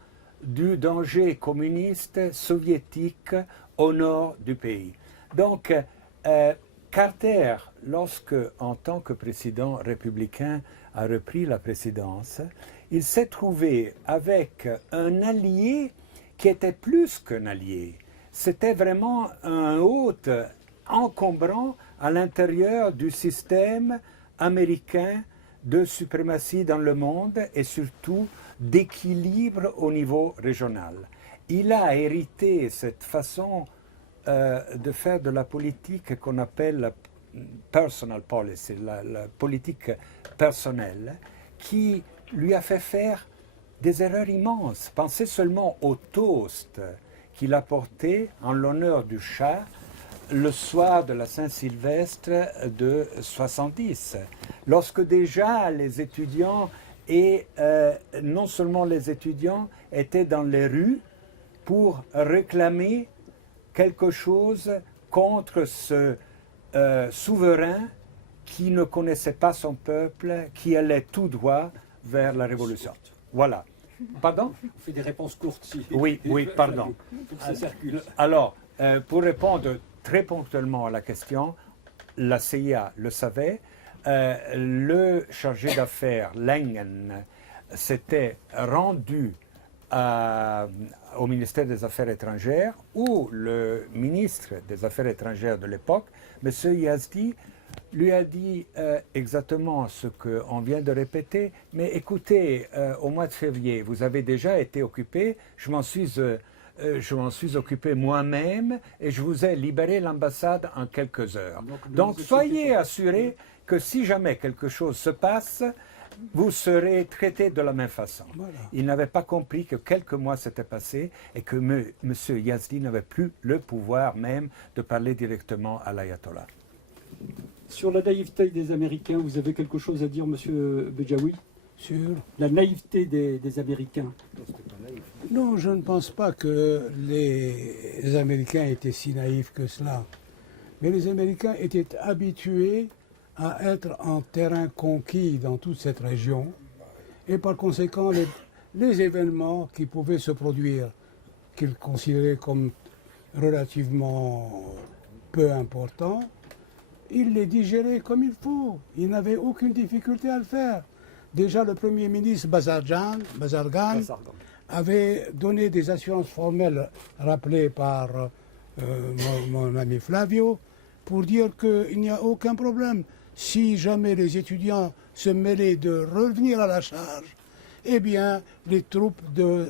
du danger communiste soviétique au nord du pays. Donc, Carter, lorsque, en tant que président républicain, a repris la présidence, il s'est trouvé avec un allié qui était plus qu'un allié. C'était vraiment un hôte encombrant à l'intérieur du système américain de suprématie dans le monde et surtout d'équilibre au niveau régional. Il a hérité cette façon de faire de la politique qu'on appelle la personal policy, la politique personnelle, qui lui a fait faire des erreurs immenses. Pensez seulement au toast qu'il a porté en l'honneur du Shah le soir de la Saint-Sylvestre de 70, lorsque déjà les étudiants, et non seulement les étudiants, étaient dans les rues pour réclamer quelque chose contre ce souverain qui ne connaissait pas son peuple, qui allait tout droit vers la révolution. Voilà. Pardon? On fait des réponses courtes. Si. Oui, pardon. Ça circule. Alors, pour répondre très ponctuellement à la question, la CIA le savait. Le chargé d'affaires, Langen, s'était rendu au ministère des Affaires étrangères, où le ministre des Affaires étrangères de l'époque, M. Yazdi, lui a dit exactement ce qu'on vient de répéter, mais écoutez, au mois de février, vous avez déjà été occupé, je m'en suis occupé moi-même et je vous ai libéré l'ambassade en quelques heures. Donc soyez assurés que si jamais quelque chose se passe, vous serez traité de la même façon. Voilà. Il n'avait pas compris que quelques mois s'étaient passés et que M. Yazdi n'avait plus le pouvoir même de parler directement à l'ayatollah. Sur la naïveté des Américains, vous avez quelque chose à dire, M. Bejaoui? Sur la naïveté des Américains. Non, je ne pense pas que les Américains étaient si naïfs que cela. Mais les Américains étaient habitués à être en terrain conquis dans toute cette région. Et par conséquent, les événements qui pouvaient se produire, qu'ils considéraient comme relativement peu importants, ils les digéraient comme il faut. Ils n'avaient aucune difficulté à le faire. Déjà, le Premier ministre Bazargan avait donné des assurances formelles rappelées par mon ami Flavio pour dire qu'il n'y a aucun problème. Si jamais les étudiants se mêlaient de revenir à la charge, eh bien, les troupes de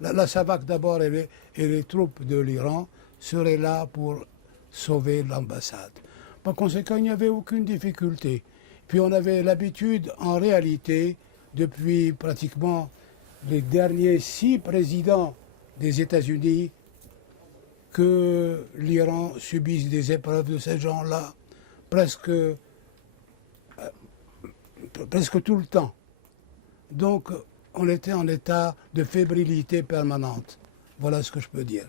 la SAVAK d'abord et les troupes de l'Iran seraient là pour sauver l'ambassade. Par conséquent, il n'y avait aucune difficulté. Puis on avait l'habitude, en réalité, depuis pratiquement les derniers 6 présidents des États-Unis, que l'Iran subisse des épreuves de ce genre-là presque tout le temps. Donc on était en état de fébrilité permanente. Voilà ce que je peux dire.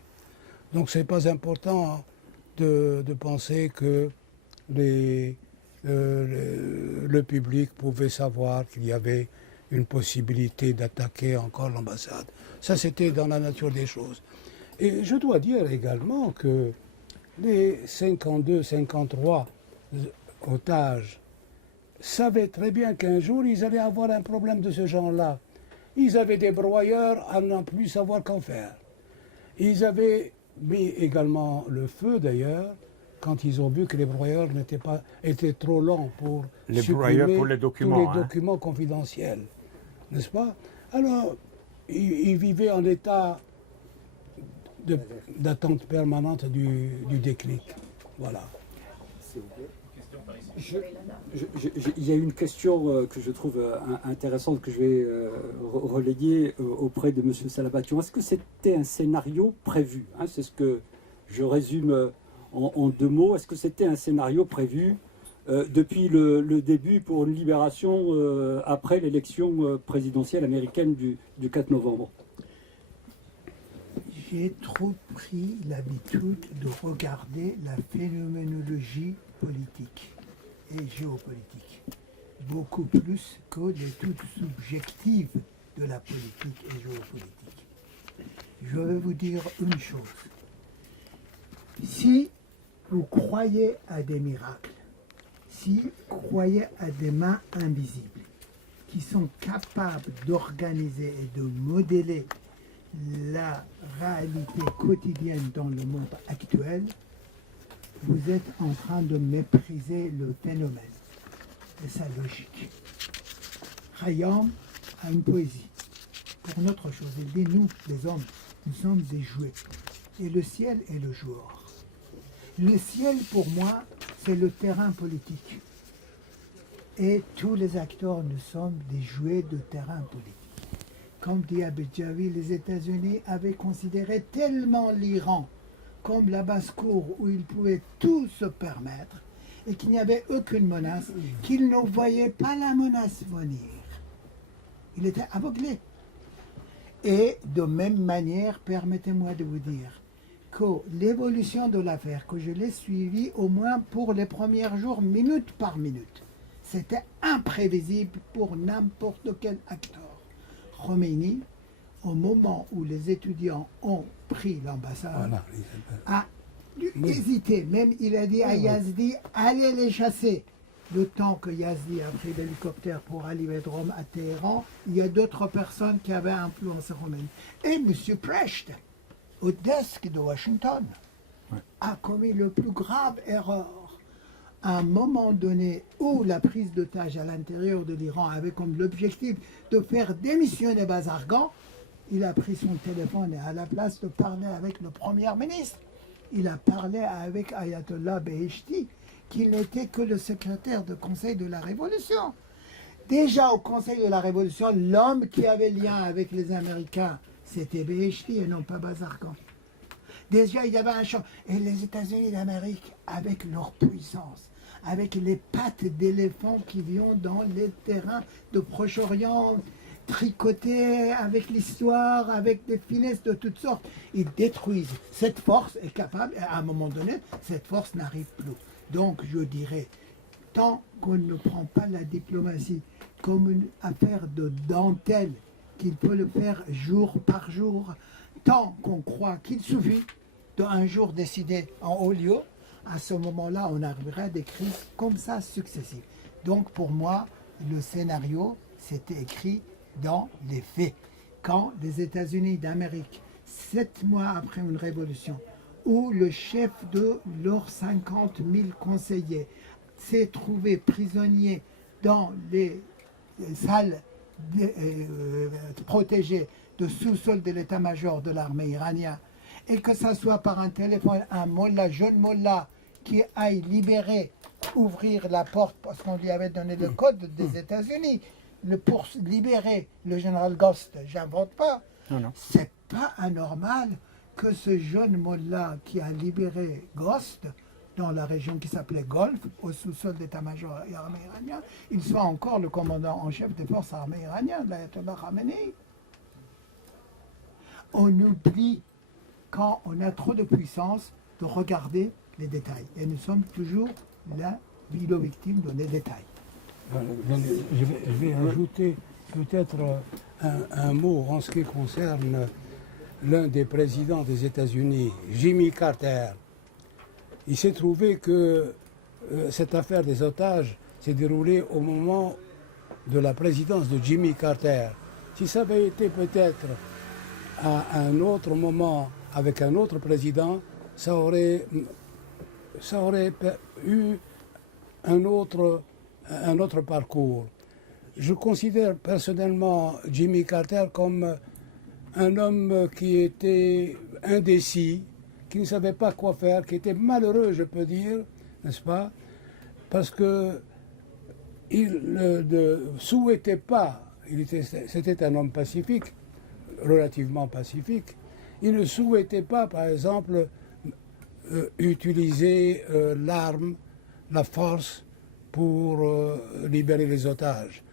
Donc c'est pas important de penser que le public pouvait savoir qu'il y avait une possibilité d'attaquer encore l'ambassade. Ça, c'était dans la nature des choses. Et je dois dire également que les 52-53 otages savaient très bien qu'un jour, ils allaient avoir un problème de ce genre-là. Ils avaient des broyeurs à n'en plus savoir qu'en faire. Ils avaient mis également le feu, d'ailleurs, quand ils ont vu que les broyeurs étaient trop lents pour les supprimer broyeurs pour les documents, tous les documents confidentiels. N'est-ce pas? Alors, ils vivaient en état d'attente permanente du déclic. Voilà. Il y a une question que je trouve intéressante que je vais relayer auprès de M. Salabation. Est-ce que c'était un scénario prévu? C'est ce que je résume en 2 mots. Est-ce que c'était un scénario prévu depuis le début pour une libération après l'élection présidentielle américaine du 4 novembre? J'ai trop pris l'habitude de regarder la phénoménologie politique et géopolitique, beaucoup plus que l'étude subjective de la politique et géopolitique. Je vais vous dire une chose. Si vous croyez à des miracles, si vous croyez à des mains invisibles qui sont capables d'organiser et de modeler la réalité quotidienne dans le monde actuel, vous êtes en train de mépriser le phénomène et sa logique. Khayyam a une poésie pour notre chose. Il dit, nous, les hommes, nous sommes des jouets. Et le ciel est le joueur. Le ciel, pour moi, c'est le terrain politique. Et tous les acteurs, nous sommes des jouets de terrain politique. Comme dit Abidjawi, les États-Unis avaient considéré tellement l'Iran comme la basse-cour où ils pouvaient tout se permettre et qu'il n'y avait aucune menace, qu'ils ne voyaient pas la menace venir. Il était aveuglé. Et de même manière, permettez-moi de vous dire que l'évolution de l'affaire, que je l'ai suivie au moins pour les premiers jours, minute par minute, c'était imprévisible pour n'importe quel acteur. Khomeini, au moment où les étudiants ont pris l'ambassade, a hésité. Même il a dit à Yazdi, allez les chasser. Le temps que Yazdi a pris l'hélicoptère pour aller de Rome à Téhéran, il y a d'autres personnes qui avaient influencé Khomeini. Et M. Precht, au desk de Washington, a commis le plus grave erreur. À un moment donné où la prise d'otage à l'intérieur de l'Iran avait comme l'objectif de faire démissionner Bazargan, il a pris son téléphone et à la place de parler avec le Premier ministre, il a parlé avec Ayatollah Beheshti, qui n'était que le secrétaire du Conseil de la Révolution. Déjà au Conseil de la Révolution, l'homme qui avait lien avec les Américains, c'était Beheshti et non pas Bazargan. Déjà, il y avait un champ. Et les États-Unis d'Amérique, avec leur puissance, avec les pattes d'éléphant qui viennent dans les terrains de Proche-Orient, tricoter avec l'histoire, avec des finesses de toutes sortes. Ils détruisent. Cette force est capable, et à un moment donné, cette force n'arrive plus. Donc je dirais, tant qu'on ne prend pas la diplomatie comme une affaire de dentelle, qu'il peut le faire jour par jour, tant qu'on croit qu'il suffit d'un jour décider en haut lieu, à ce moment-là, on arrivera à des crises comme ça successives. Donc pour moi, le scénario, c'était écrit dans les faits. Quand les États-Unis d'Amérique, 7 mois après une révolution, où le chef de leurs 50 000 conseillers s'est trouvé prisonnier dans les salles protégées de sous-sol de l'état-major de l'armée iranienne, et que ce soit par un téléphone, un mollah, jeune mollah, qui aille libérer, ouvrir la porte, parce qu'on lui avait donné le code des États-Unis, pour libérer le général Ghost, j'invente pas, c'est pas anormal que ce jeune mollah qui a libéré Ghost, dans la région qui s'appelait Golfe, au sous-sol d'état-major armée iranien, il soit encore le commandant en chef des forces armées iraniennes, l'ayatollah Khamenei. On oublie, quand on a trop de puissance, de regarder les détails. Et nous sommes toujours la victime de les détails. Je vais ajouter peut-être un mot en ce qui concerne l'un des présidents des États-Unis, Jimmy Carter. Il s'est trouvé que cette affaire des otages s'est déroulée au moment de la présidence de Jimmy Carter. Si ça avait été peut-être à un autre moment avec un autre président, ça aurait eu un autre parcours. Je considère personnellement Jimmy Carter comme un homme qui était indécis, qui ne savait pas quoi faire, qui était malheureux, je peux dire, n'est-ce pas? Parce que il ne souhaitait pas, c'était un homme pacifique, relativement pacifique, il ne souhaitait pas, par exemple, utiliser l'arme, la force pour libérer les otages.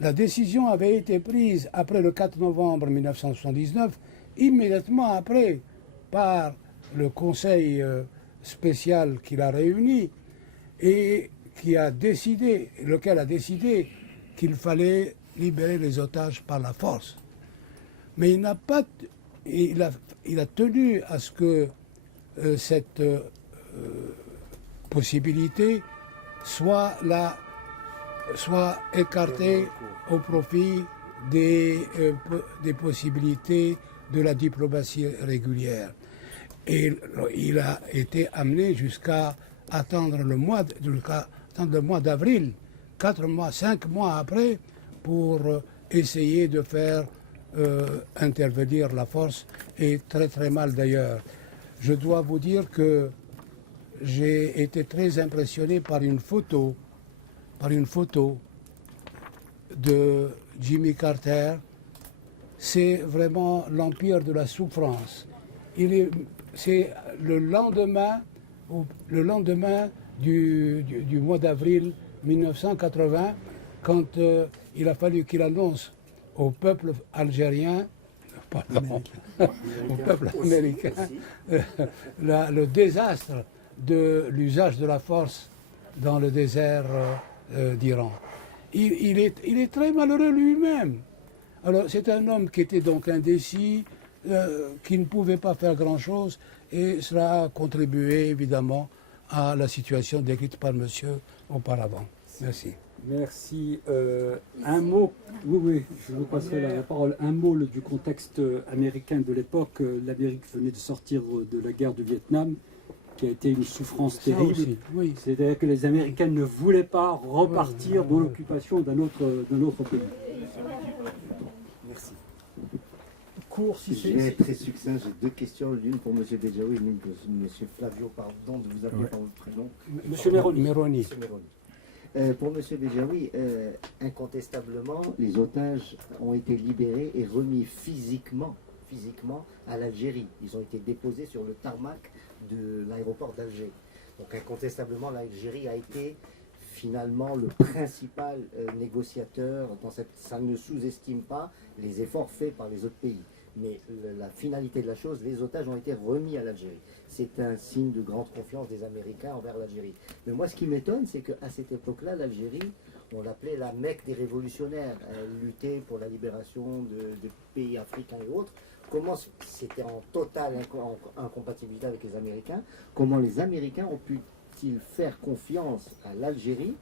La décision avait été prise après le 4 novembre 1979, immédiatement après, par le conseil spécial qui l'a réuni et lequel a décidé qu'il fallait libérer les otages par la force. Mais il a tenu à ce que cette possibilité soit écartée au profit des possibilités de la diplomatie régulière. Et il a été amené jusqu'à attendre le mois d'avril, 5 mois après, pour essayer de faire intervenir la force, et très très mal d'ailleurs. Je dois vous dire que j'ai été très impressionné par une photo de Jimmy Carter. C'est vraiment l'empire de la souffrance. C'est le lendemain du mois d'avril 1980, quand il a fallu qu'il annonce au peuple algérien, au peuple américain, le désastre de l'usage de la force dans le désert d'Iran. Il est très malheureux lui-même. Alors c'est un homme qui était donc indécis, qui ne pouvait pas faire grand-chose, et cela a contribué évidemment à la situation décrite par monsieur auparavant. Merci. Merci. Un mot, oui, je vous passerai la parole. Un mot du contexte américain de l'époque. L'Amérique venait de sortir de la guerre du Vietnam, qui a été une souffrance terrible. Aussi, oui. C'est-à-dire que les Américains ne voulaient pas repartir dans l'occupation d'un autre pays. Merci. Court, si Je vais c'est... être très succinct. J'ai deux questions, l'une pour M. Bedjaoui et l'une pour M. Flavio, pardon de vous appeler par votre prénom. Monsieur Meroni. Monsieur Meroni. Pour M. Bedjaoui, incontestablement, les otages ont été libérés et remis physiquement à l'Algérie. Ils ont été déposés sur le tarmac de l'aéroport d'Alger. Donc incontestablement, l'Algérie a été finalement le principal négociateur dans ça ne sous-estime pas les efforts faits par les autres pays. Mais la finalité de la chose, les otages ont été remis à l'Algérie. C'est un signe de grande confiance des Américains envers l'Algérie. Mais moi, ce qui m'étonne, c'est qu'à cette époque-là, l'Algérie, on l'appelait la Mecque des révolutionnaires. Elle luttait pour la libération de pays africains et autres. Comment c'était en totale incompatibilité avec les Américains? Comment les Américains ont pu-ils faire confiance à l'Algérie,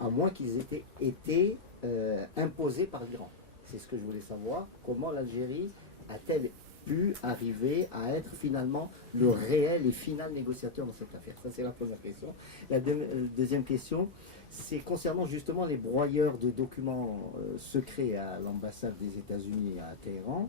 à moins qu'ils aient été imposés par l'Iran? C'est ce que je voulais savoir. Comment l'Algérie a-t-elle pu arriver à être finalement le réel et final négociateur dans cette affaire? Ça, c'est la première question. La deuxième question, c'est concernant justement les broyeurs de documents secrets à l'ambassade des États-Unis à Téhéran.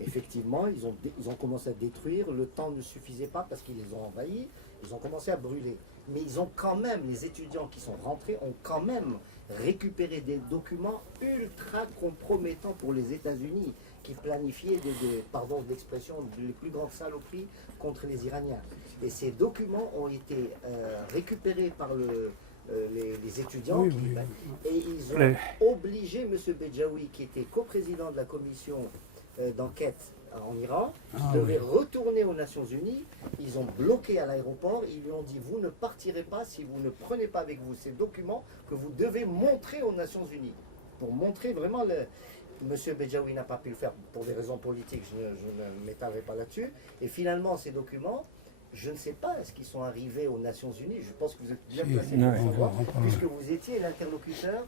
Effectivement, ils ont commencé à détruire. Le temps ne suffisait pas parce qu'ils les ont envahis. Ils ont commencé à brûler. Mais ils ont quand même, les étudiants qui sont rentrés ont quand même récupéré des documents ultra compromettants pour les États-Unis, qui planifiaient pardon de l'expression, les plus grandes saloperies contre les Iraniens. Et ces documents ont été récupérés par les étudiants Oui, et ils ont obligé M. Bedjaoui, qui était coprésident de la commission d'enquête en Iran, qui devait retourner aux Nations Unies. Ils ont bloqué à l'aéroport, ils lui ont dit: vous ne partirez pas si vous ne prenez pas avec vous ces documents que vous devez montrer aux Nations Unies. Pour montrer vraiment Monsieur Bedjaoui n'a pas pu le faire pour des raisons politiques, je ne m'étalerai pas là-dessus. Et finalement, ces documents, je ne sais pas, est-ce qu'ils sont arrivés aux Nations Unies? Je pense que vous êtes bien placé pour le savoir, puisque vous étiez l'interlocuteur,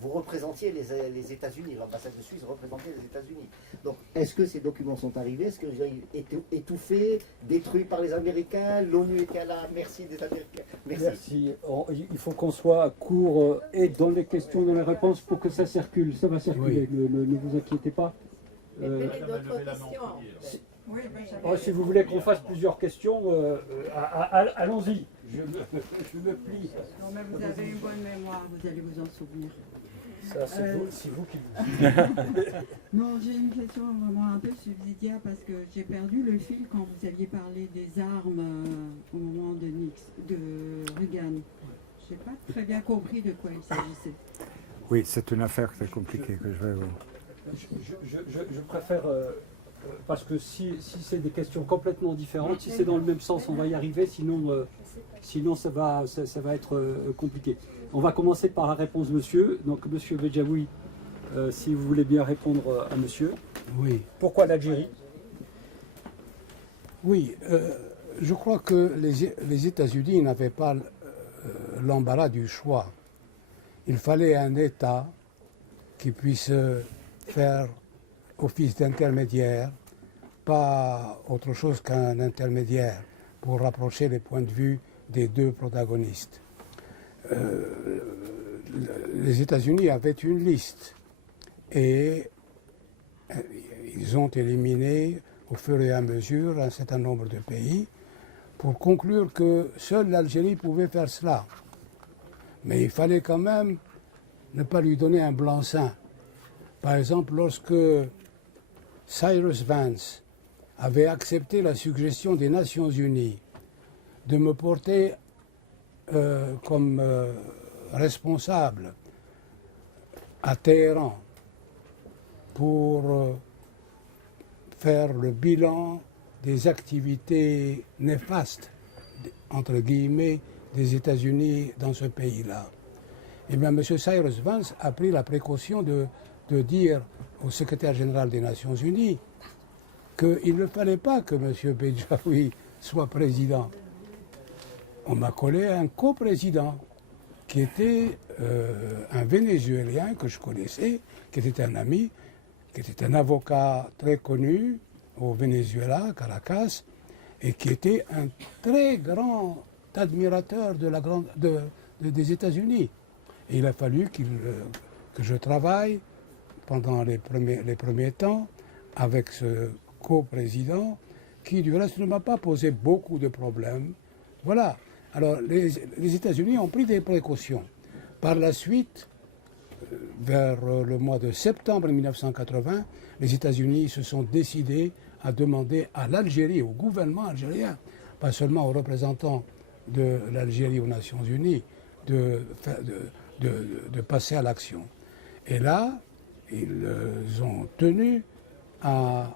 vous représentiez les États-Unis, l'ambassade de Suisse représentait les États-Unis. Donc, est-ce que ces documents sont arrivés? Est-ce qu'ils ont été étouffés, détruits par les Américains? L'ONU était à la merci des Américains? Merci. Il faut qu'on soit court et dans les questions, dans les réponses pour que ça circule. Ça va circuler, ne vous inquiétez pas. D'autres questions? Si vous voulez qu'on fasse plusieurs questions, allons-y. Je me plie. Non, mais vous avez une bonne mémoire, vous allez vous en souvenir. Ça, c'est vous qui vous Non, j'ai une question vraiment un peu subsidiaire parce que j'ai perdu le fil quand vous aviez parlé des armes au moment de Reagan. Je n'ai pas très bien compris de quoi il s'agissait. Oui, c'est une affaire très compliquée que je vais vous... Je préfère, parce que si c'est des questions complètement différentes, si c'est dans le même sens, on va y arriver, sinon ça va être compliqué. On va commencer par la réponse monsieur. Donc monsieur Bedjaoui, si vous voulez bien répondre à monsieur. Oui. Pourquoi l'Algérie? Oui, je crois que les États-Unis n'avaient pas l'embarras du choix. Il fallait un État qui puisse faire office d'intermédiaire, pas autre chose qu'un intermédiaire pour rapprocher les points de vue des deux protagonistes. Les États-Unis avaient une liste et ils ont éliminé au fur et à mesure un certain nombre de pays pour conclure que seule l'Algérie pouvait faire cela. Mais il fallait quand même ne pas lui donner un blanc-seing. Par exemple, lorsque Cyrus Vance avait accepté la suggestion des Nations Unies de me porter comme responsable à Téhéran pour faire le bilan des activités néfastes, entre guillemets, des États-Unis dans ce pays-là. Eh bien, M. Cyrus Vance a pris la précaution de dire au secrétaire général des Nations Unies qu'il ne fallait pas que M. Bedjaoui soit président. On m'a collé un coprésident qui était un Vénézuélien que je connaissais, qui était un ami, qui était un avocat très connu au Venezuela, Caracas, et qui était un très grand admirateur des États-Unis. Et il a fallu que je travaille pendant les premiers temps avec ce coprésident qui, du reste, ne m'a pas posé beaucoup de problèmes. Voilà. Alors, les États-Unis ont pris des précautions. Par la suite, vers le mois de septembre 1980, les États-Unis se sont décidés à demander à l'Algérie, au gouvernement algérien, pas seulement aux représentants de l'Algérie aux Nations Unies, de passer à l'action. Et là, ils ont tenu à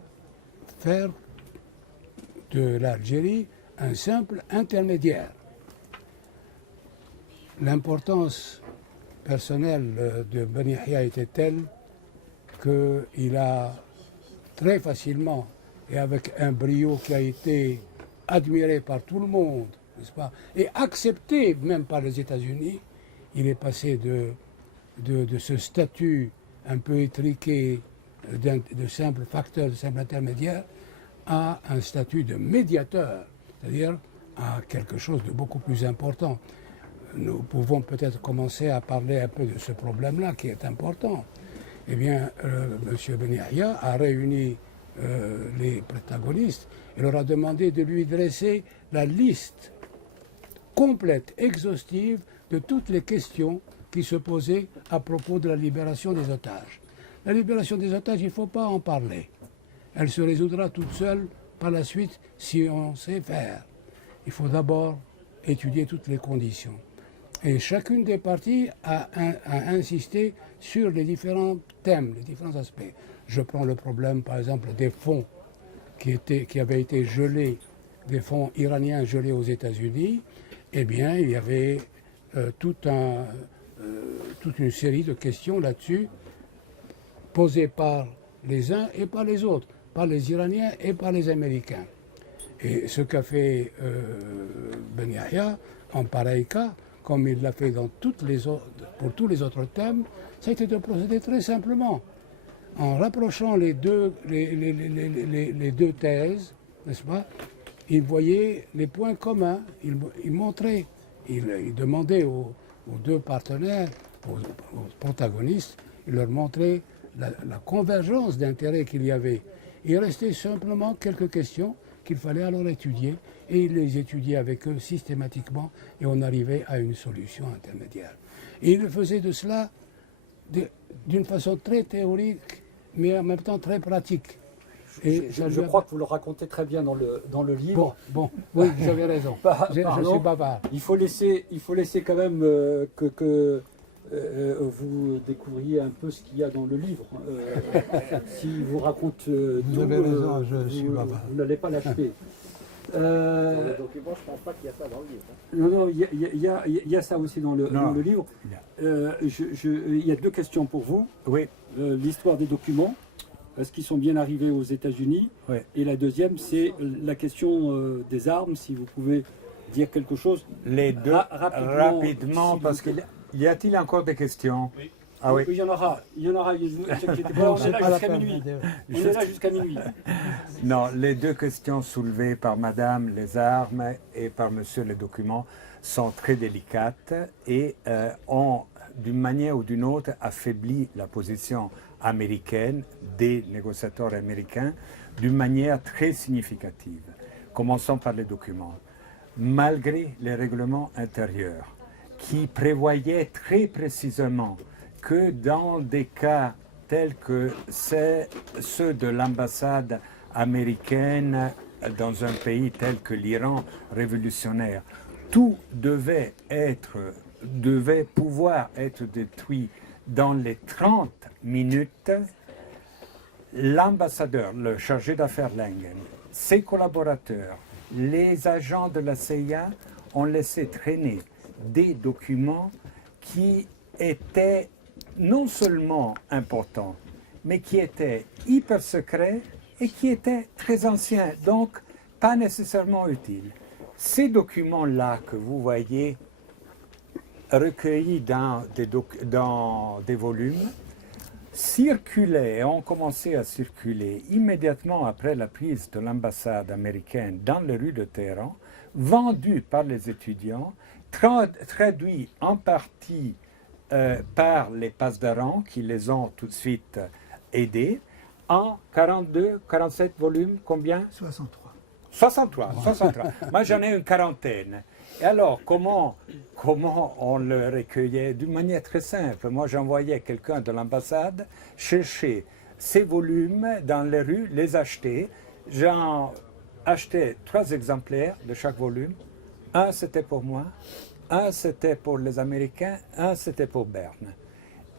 faire de l'Algérie un simple intermédiaire. L'importance personnelle de Ben Yahya était telle qu'il a très facilement et avec un brio qui a été admiré par tout le monde, n'est-ce pas, et accepté même par les États-Unis, il est passé de ce statut un peu étriqué de simple facteur, de simple intermédiaire, à un statut de médiateur, c'est-à-dire à quelque chose de beaucoup plus important. Nous pouvons peut-être commencer à parler un peu de ce problème-là qui est important. Eh bien, M. Ben Yahya a réuni les protagonistes et leur a demandé de lui dresser la liste complète, exhaustive de toutes les questions qui se posaient à propos de la libération des otages. La libération des otages, il ne faut pas en parler. Elle se résoudra toute seule par la suite si on sait faire. Il faut d'abord étudier toutes les conditions. Et chacune des parties a insisté sur les différents thèmes, les différents aspects. Je prends le problème, par exemple, des fonds qui avaient été gelés, des fonds iraniens gelés aux États-Unis. Eh bien, il y avait toute une série de questions là-dessus, posées par les uns et par les autres, par les Iraniens et par les Américains. Et ce qu'a fait Ben Yahya en pareil cas, comme il l'a fait pour tous les autres thèmes, ça a été de procéder très simplement, en rapprochant les deux thèses, n'est-ce pas? Il voyait les points communs, il montrait, il demandait aux deux partenaires, aux protagonistes, il leur montrait la convergence d'intérêts qu'il y avait. Il restait simplement quelques questions qu'il fallait alors étudier, et il les étudiait avec eux systématiquement, et on arrivait à une solution intermédiaire. Et il faisait de cela d'une façon très théorique, mais en même temps très pratique. Et je crois que vous le racontez très bien dans le livre. Bon, oui, vous avez raison. Je suis bavard. Il faut laisser quand même que vous découvriez un peu ce qu'il y a dans le livre. Si vous raconte vous avez raison, je suis bavard. Vous n'allez pas l'acheter. Dans le document, je ne pense pas qu'il y a ça dans le livre. Non, il y a ça aussi dans le livre. Il y a deux questions pour vous. Oui. L'histoire des documents. Est-ce qu'ils sont bien arrivés aux États-Unis? Oui. Et la deuxième, c'est la question des armes, si vous pouvez dire quelque chose. Les deux, rapidement parce qu'il y a-t-il encore des questions? Oui. Ah oui. Il y en aura. On est là jusqu'à minuit. On est là jusqu'à minuit. Non, les deux questions soulevées par Madame les armes et par Monsieur les documents sont très délicates et ont, d'une manière ou d'une autre, affaibli la position américaine, des négociateurs américains, d'une manière très significative. Commençons par les documents. Malgré les règlements intérieurs qui prévoyaient très précisément que dans des cas tels que ceux de l'ambassade américaine dans un pays tel que l'Iran révolutionnaire, tout devait pouvoir être détruit dans les 30 minutes, l'ambassadeur, le chargé d'affaires Langen, ses collaborateurs, les agents de la CIA ont laissé traîner des documents qui étaient non seulement importants, mais qui étaient hyper secrets et qui étaient très anciens, donc pas nécessairement utiles. Ces documents-là que vous voyez recueillis dans des volumes, circulaient, ont commencé à circuler immédiatement après la prise de l'ambassade américaine dans les rues de Téhéran, vendus par les étudiants, traduits en partie par les pasdaran qui les ont tout de suite aidés, en 42, 47 volumes, combien? 63. 63. Moi, j'en ai une quarantaine. Et alors, comment on le recueillait? D'une manière très simple. Moi, j'envoyais quelqu'un de l'ambassade chercher ces volumes dans les rues, les acheter. J'en achetais 3 exemplaires de chaque volume. Un, c'était pour moi. Un, c'était pour les Américains, un, c'était pour Berne.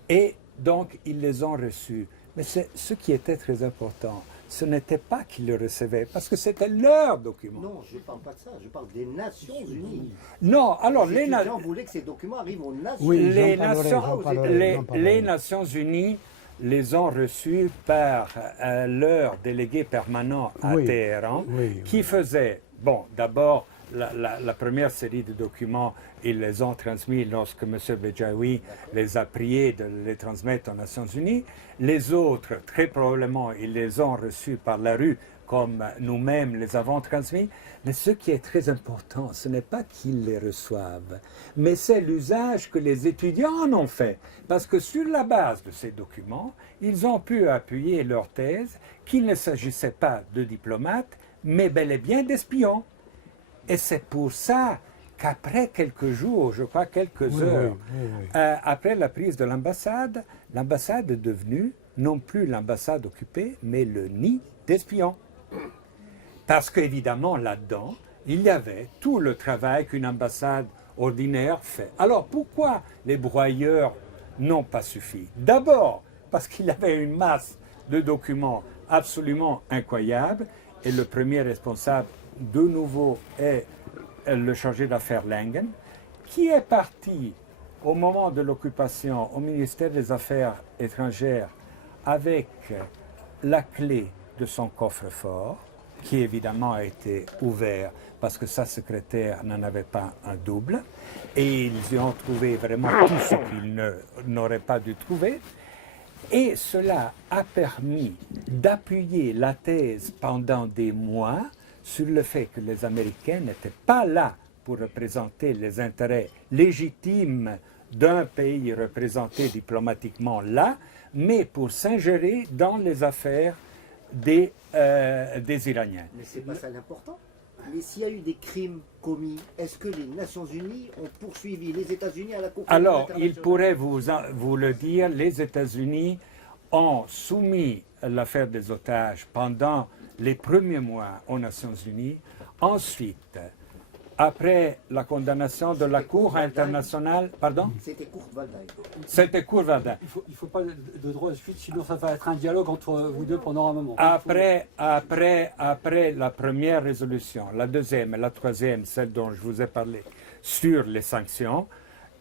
Et donc, ils les ont reçus. Mais ce qui était très important, ce n'était pas qu'ils le recevaient, parce que c'était leur document. Non, je ne parle pas de ça, je parle des Nations Unies. Non, alors Les étudiants voulaient que ces documents arrivent aux Nations Oui, Unies. les Nations Unies les ont reçus par leur délégué permanent à Oui, Téhéran, oui, qui faisait, bon, d'abord, la première série de documents, ils les ont transmis lorsque M. Bejaoui les a priés de les transmettre aux Nations Unies. Les autres, très probablement, ils les ont reçus par la rue, comme nous-mêmes les avons transmis. Mais ce qui est très important, ce n'est pas qu'ils les reçoivent, mais c'est l'usage que les étudiants en ont fait. Parce que sur la base de ces documents, ils ont pu appuyer leur thèse qu'il ne s'agissait pas de diplomates, mais bel et bien d'espions. Et c'est pour ça qu'après quelques jours, je crois quelques heures, après la prise de l'ambassade est devenue non plus l'ambassade occupée, mais le nid d'espions. Parce qu'évidemment, là-dedans, il y avait tout le travail qu'une ambassade ordinaire fait. Alors pourquoi les broyeurs n'ont pas suffi? D'abord, parce qu'il y avait une masse de documents absolument incroyable, et le premier responsable, de nouveau, est le chargé d'affaires Langen, qui est parti au moment de l'occupation au ministère des Affaires étrangères avec la clé de son coffre-fort, qui évidemment a été ouvert parce que sa secrétaire n'en avait pas un double, et ils y ont trouvé vraiment tout ce qu'ils n'auraient pas dû trouver. Et cela a permis d'appuyer la thèse pendant des mois sur le fait que les Américains n'étaient pas là pour représenter les intérêts légitimes d'un pays représenté diplomatiquement là, mais pour s'ingérer dans les affaires des Iraniens. Mais c'est pas ça l'important. Mais s'il y a eu des crimes commis, est-ce que les Nations Unies ont poursuivi les États-Unis à la Cour pénale Alors, internationale? il pourrait vous le dire, les États-Unis ont soumis l'affaire des otages pendant les premiers mois aux Nations Unies. Ensuite, après la condamnation de la Cour internationale, pardon? C'était Kurt Waldheim. C'était Kurt Waldheim. Il faut pas de droit de suite, sinon ça va être un dialogue entre vous deux pendant un moment. Après la première résolution, la deuxième et la troisième, celle dont je vous ai parlé, sur les sanctions,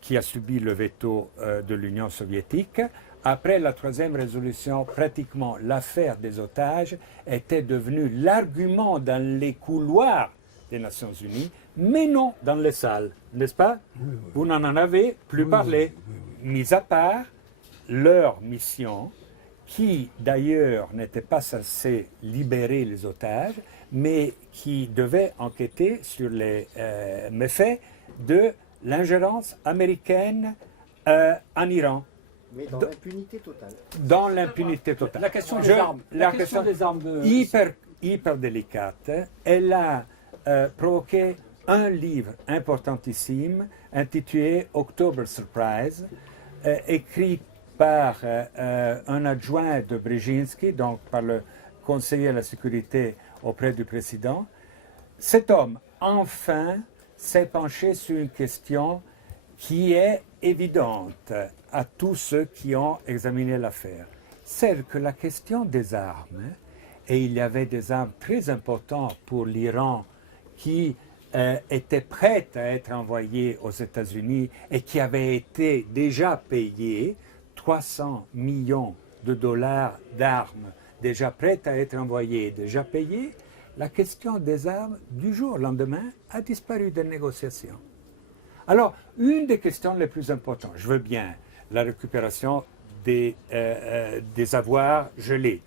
qui a subi le veto de l'Union soviétique, après la troisième résolution, pratiquement l'affaire des otages était devenue l'argument dans les couloirs des Nations Unies, mais non dans les salles, n'est-ce pas? Vous n'en avez plus parlé, mis à part leur mission, qui d'ailleurs n'était pas censée libérer les otages, mais qui devait enquêter sur les méfaits de l'ingérence américaine en Iran. Mais dans l'impunité totale. Dans l'impunité totale. La question des armes. La question des armes hyper délicate. Elle a provoqué un livre importantissime intitulé October Surprise, écrit par un adjoint de Brzezinski, donc par le conseiller à la sécurité auprès du président. Cet homme, enfin, s'est penché sur une question qui est évidente à tous ceux qui ont examiné l'affaire. C'est que la question des armes, et il y avait des armes très importantes pour l'Iran qui étaient prêtes à être envoyées aux États-Unis et qui avaient été déjà payées 300 millions de dollars d'armes, déjà prêtes à être envoyées, déjà payées. La question des armes, du jour au lendemain, a disparu des négociations. Alors, une des questions les plus importantes, je veux bien la récupération des avoirs gelés.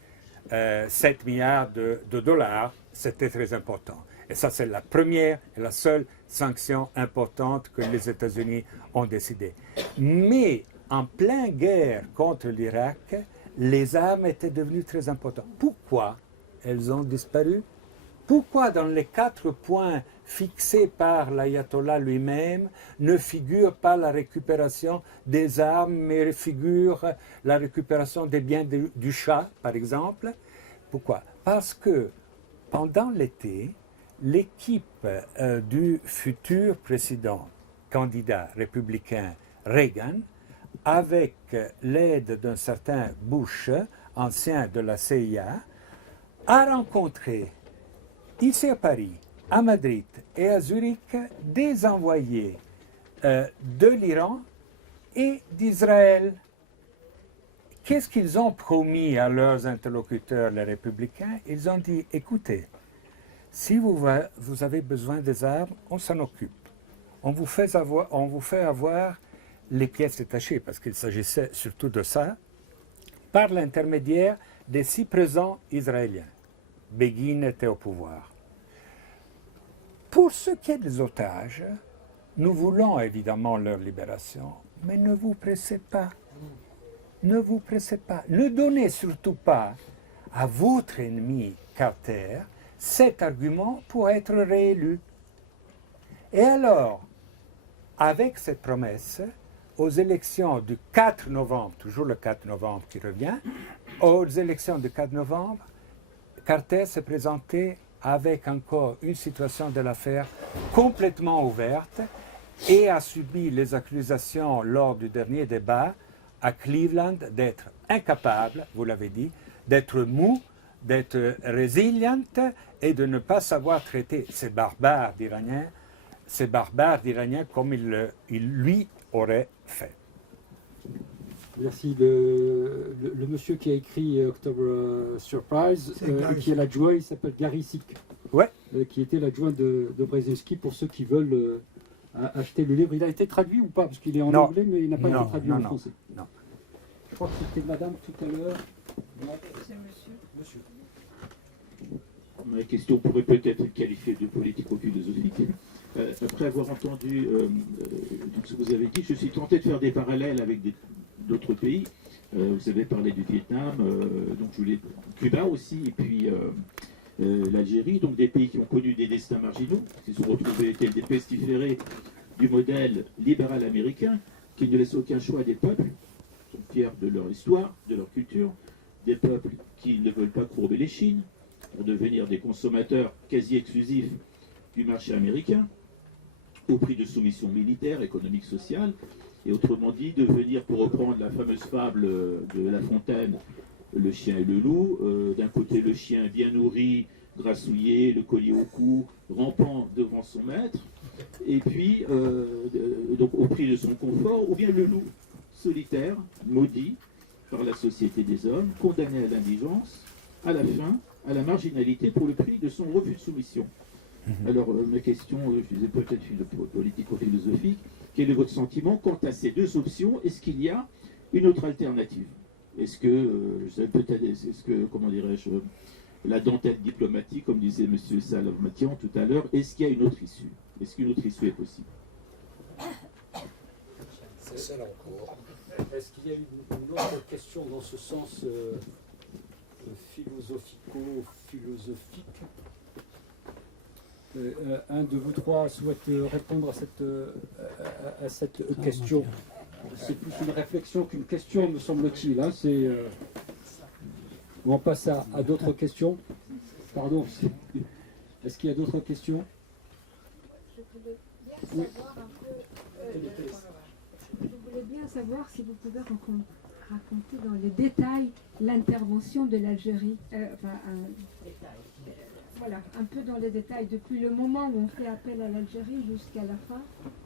7 milliards de dollars, c'était très important. Et ça, c'est la première et la seule sanction importante que les États-Unis ont décidé. Mais en pleine guerre contre l'Irak, les armes étaient devenues très importantes. Pourquoi elles ont disparu? Pourquoi dans les 4 points fixés par l'ayatollah lui-même ne figure pas la récupération des armes, mais figure la récupération des biens du Shah, par exemple? Pourquoi? Parce que pendant l'été, l'équipe du futur président candidat républicain Reagan, avec l'aide d'un certain Bush, ancien de la CIA, a rencontré ici à Paris, à Madrid et à Zurich des envoyés de l'Iran et d'Israël. Qu'est-ce qu'ils ont promis à leurs interlocuteurs, les républicains? Ils ont dit, écoutez, si vous avez besoin des armes, on s'en occupe. On vous fait avoir les pièces détachées, parce qu'il s'agissait surtout de ça, par l'intermédiaire des 6 présidents israéliens. Begin était au pouvoir. Pour ce qui est des otages, nous voulons évidemment leur libération, mais ne vous pressez pas. Ne vous pressez pas. Ne donnez surtout pas à votre ennemi Carter cet argument pour être réélu. Et alors, avec cette promesse, aux élections du 4 novembre, toujours le 4 novembre qui revient, aux élections du 4 novembre, Carter s'est présenté avec encore une situation de l'affaire complètement ouverte et a subi les accusations lors du dernier débat à Cleveland d'être incapable, vous l'avez dit, d'être mou, d'être résilient et de ne pas savoir traiter ces barbares d'Iraniens comme il lui aurait fait. Merci. Le monsieur qui a écrit October Surprise, qui est l'adjoint, il s'appelle Gary Sick, Ouais. Qui était l'adjoint de Brzezinski, pour ceux qui veulent acheter le livre. Il a été traduit ou pas? Parce qu'il est en anglais, mais il n'a pas été traduit en français. Non. Je crois que c'était madame tout à l'heure. C'est monsieur. Monsieur. Ma question pourrait peut-être être qualifiée de politico-philosophique. Après avoir entendu tout ce que vous avez dit, je suis tenté de faire des parallèles avec d'autres pays. Vous avez parlé du Vietnam, donc je voulais Cuba aussi, et puis l'Algérie, donc des pays qui ont connu des destins marginaux, qui se sont retrouvés tels des pestiférés du modèle libéral américain, qui ne laisse aucun choix des peuples, qui sont fiers de leur histoire, de leur culture, des peuples qui ne veulent pas courber les chines pour devenir des consommateurs quasi exclusifs du marché américain, au prix de soumission militaire, économique, sociale, et autrement dit, devenir, pour reprendre la fameuse fable de La Fontaine, le chien et le loup, d'un côté le chien bien nourri, grassouillé, le collier au cou, rampant devant son maître, et puis donc au prix de son confort, ou bien le loup solitaire, maudit par la société des hommes, condamné à l'indigence, à la faim, à la marginalité pour le prix de son refus de soumission. Alors ma question, je disais peut-être politico-philosophique, quel est votre sentiment quant à ces deux options? Est-ce qu'il y a une autre alternative? Est-ce que, comment dirais-je, la dentelle diplomatique, comme disait M. Salamatian tout à l'heure, est-ce qu'il y a une autre issue? Est-ce qu'une autre issue est possible? C'est celle en cours. Est-ce qu'il y a une autre question dans ce sens philosophico-philosophique? Un de vous trois souhaite répondre à cette question. C'est plus une réflexion qu'une question, me semble-t-il. Hein. On passe à d'autres questions. Pardon. Est-ce qu'il y a d'autres questions? Je voulais bien savoir un peu. Je voulais bien savoir si vous pouvez raconter dans les détails l'intervention de l'Algérie. Voilà, un peu dans les détails, depuis le moment où on fait appel à l'Algérie jusqu'à la fin,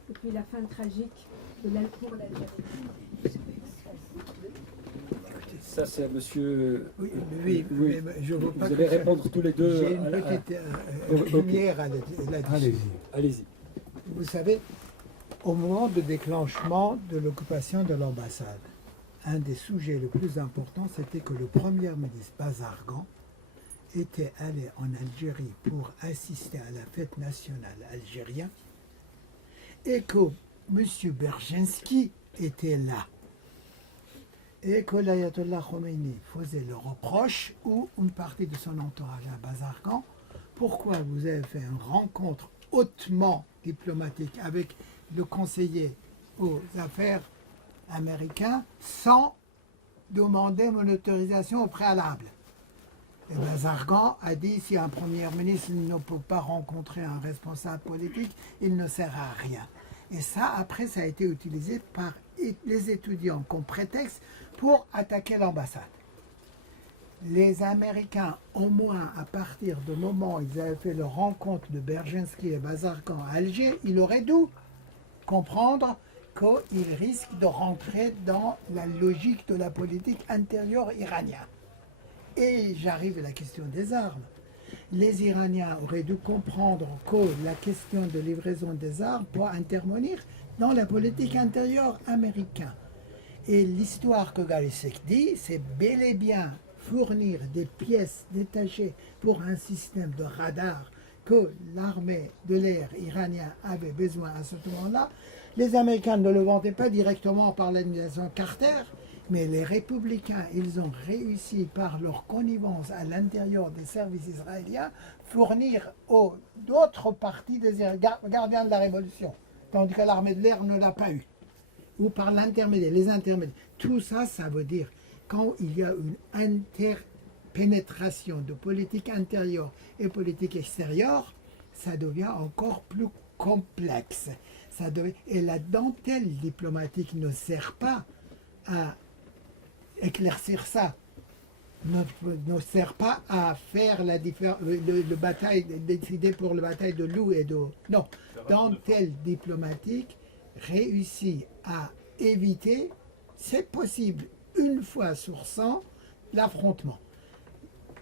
depuis la fin tragique de pour l'Algérie. Ça, c'est à monsieur. Oui, mais je veux pas vous allez répondre tous les deux. J'ai une petite lumière là-dessus. Allez-y. Vous savez, au moment de déclenchement de l'occupation de l'ambassade, un des sujets les plus importants, c'était que le Premier ministre Bazargan était allé en Algérie pour assister à la fête nationale algérienne et que M. Brzezinski était là et que l'ayatollah Khomeini faisait le reproche ou une partie de son entourage à Bazargan, pourquoi vous avez fait une rencontre hautement diplomatique avec le conseiller aux affaires américain sans demander mon autorisation au préalable. Et Bazargan a dit, si un Premier ministre ne peut pas rencontrer un responsable politique, il ne sert à rien. Et ça, après, ça a été utilisé par les étudiants comme prétexte pour attaquer l'ambassade. Les Américains, au moins à partir du moment où ils avaient fait leur rencontre de Berginski et Bazarkan à Alger, ils auraient dû comprendre qu'ils risquent de rentrer dans la logique de la politique intérieure iranienne. Et j'arrive à la question des armes. Les Iraniens auraient dû comprendre que la question de livraison des armes doit intervenir dans la politique intérieure américaine. Et l'histoire que Garisek dit, c'est bel et bien fournir des pièces détachées pour un système de radar que l'armée de l'air iranien avait besoin à ce moment-là. Les Américains ne le vendaient pas directement par l'administration Carter, mais les républicains, ils ont réussi par leur connivence à l'intérieur des services israéliens fournir aux d'autres parties des gardiens de la révolution, tandis que l'armée de l'air ne l'a pas eu. Ou par l'intermédiaire, les intermédiaires. Tout ça, ça veut dire quand il y a une interpénétration de politique intérieure et politique extérieure, ça devient encore plus complexe. Et la dentelle diplomatique ne sert pas à éclaircir ça, ne sert pas à faire la bataille, décider pour la bataille de Lou et de... Non, dentelle diplomatique réussit à éviter, c'est possible, une fois sur 100, l'affrontement.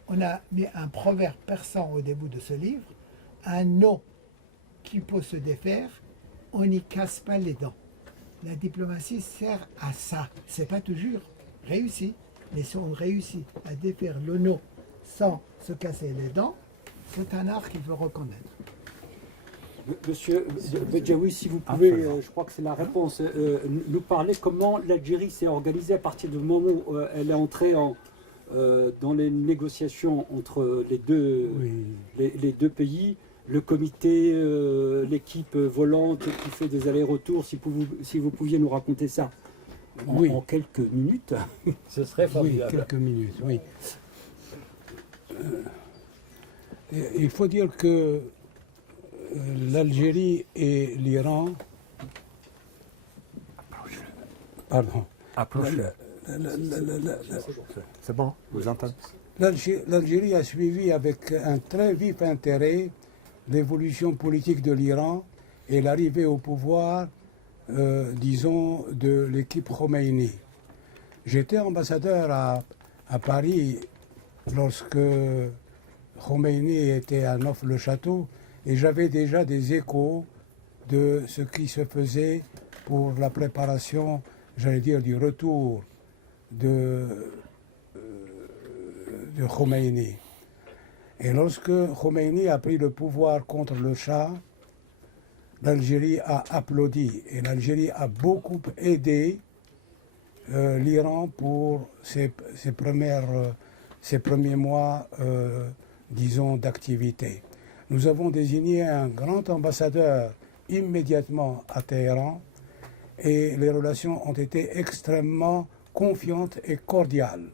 On a mis un proverbe persan au début de ce livre, un os qui peut se défaire, on n'y casse pas les dents. La diplomatie sert à ça. C'est pas toujours réussi, mais si on réussit à défaire le nœud sans se casser les dents, c'est un art qu'il faut reconnaître. Monsieur Bedjaoui, si vous pouvez, je crois que c'est la réponse, nous parler comment l'Algérie s'est organisée à partir du moment où elle est entrée dans les négociations entre les deux pays, le comité, l'équipe volante qui fait des allers-retours, si vous pouviez nous raconter ça en quelques minutes, ce serait formidable. Oui, quelques minutes, oui. Il faut dire que l'Algérie et l'Iran... Pardon. C'est bon, vous entendez? L'Algérie a suivi avec un très vif intérêt l'évolution politique de l'Iran et l'arrivée au pouvoir, disons, de l'équipe Khomeini. J'étais ambassadeur à Paris lorsque Khomeini était à Neuf-le-Château et j'avais déjà des échos de ce qui se faisait pour la préparation, j'allais dire, du retour de Khomeini. Et lorsque Khomeini a pris le pouvoir contre le Shah, l'Algérie a applaudi et l'Algérie a beaucoup aidé l'Iran pour ses premiers mois, disons, d'activité. Nous avons désigné un grand ambassadeur immédiatement à Téhéran et les relations ont été extrêmement confiantes et cordiales.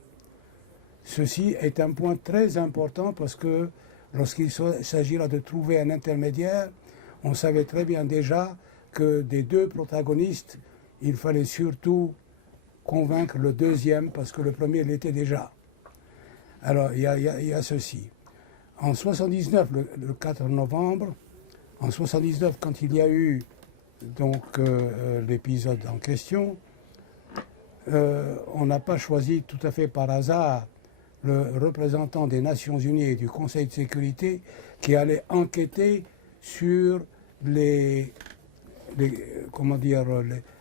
Ceci est un point très important parce que lorsqu'il s'agira de trouver un intermédiaire, on savait très bien déjà que des deux protagonistes, il fallait surtout convaincre le deuxième parce que le premier l'était déjà. Alors il y a ceci. En 79, le 4 novembre, en 79, quand il y a eu donc l'épisode en question, on n'a pas choisi tout à fait par hasard le représentant des Nations Unies et du Conseil de sécurité qui allait enquêter sur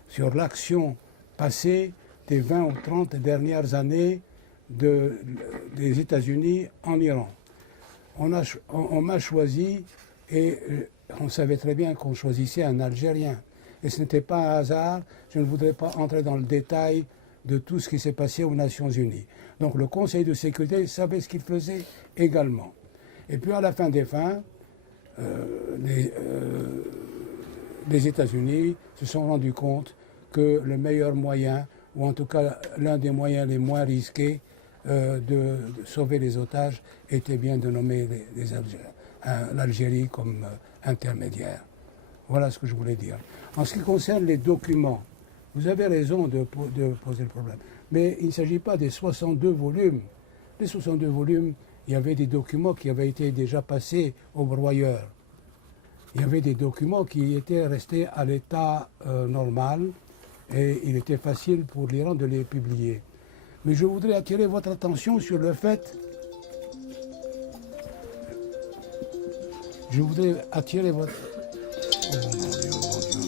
sur l'action passée des 20 ou 30 dernières années des États-Unis en Iran. On m'a choisi et on savait très bien qu'on choisissait un Algérien. Et ce n'était pas un hasard, je ne voudrais pas entrer dans le détail de tout ce qui s'est passé aux Nations Unies. Donc le Conseil de sécurité savait ce qu'il faisait également. Et puis à la fin des fins, les États-Unis se sont rendus compte que le meilleur moyen, ou en tout cas l'un des moyens les moins risqués de sauver les otages, était bien de nommer l'Algérie comme intermédiaire. Voilà ce que je voulais dire. En ce qui concerne les documents, vous avez raison de poser le problème. Mais il ne s'agit pas des 62 volumes. Les 62 volumes, il y avait des documents qui avaient été déjà passés au broyeur. Il y avait des documents qui étaient restés à l'état normal et il était facile pour l'Iran de les publier. Mais je voudrais attirer votre attention sur le fait... Je voudrais attirer votre... Oh, mon Dieu, mon Dieu.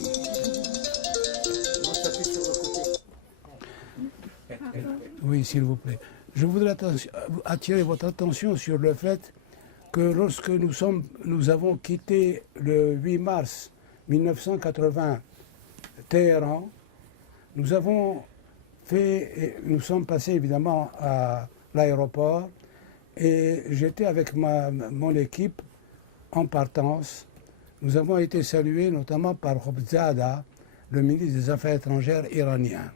Oui, s'il vous plaît. Je voudrais attirer votre attention sur le fait que lorsque nous avons quitté le 8 mars 1980 Téhéran, nous sommes passés évidemment à l'aéroport et j'étais avec mon équipe en partance. Nous avons été salués notamment par Khobzada, le ministre des Affaires étrangères iranien.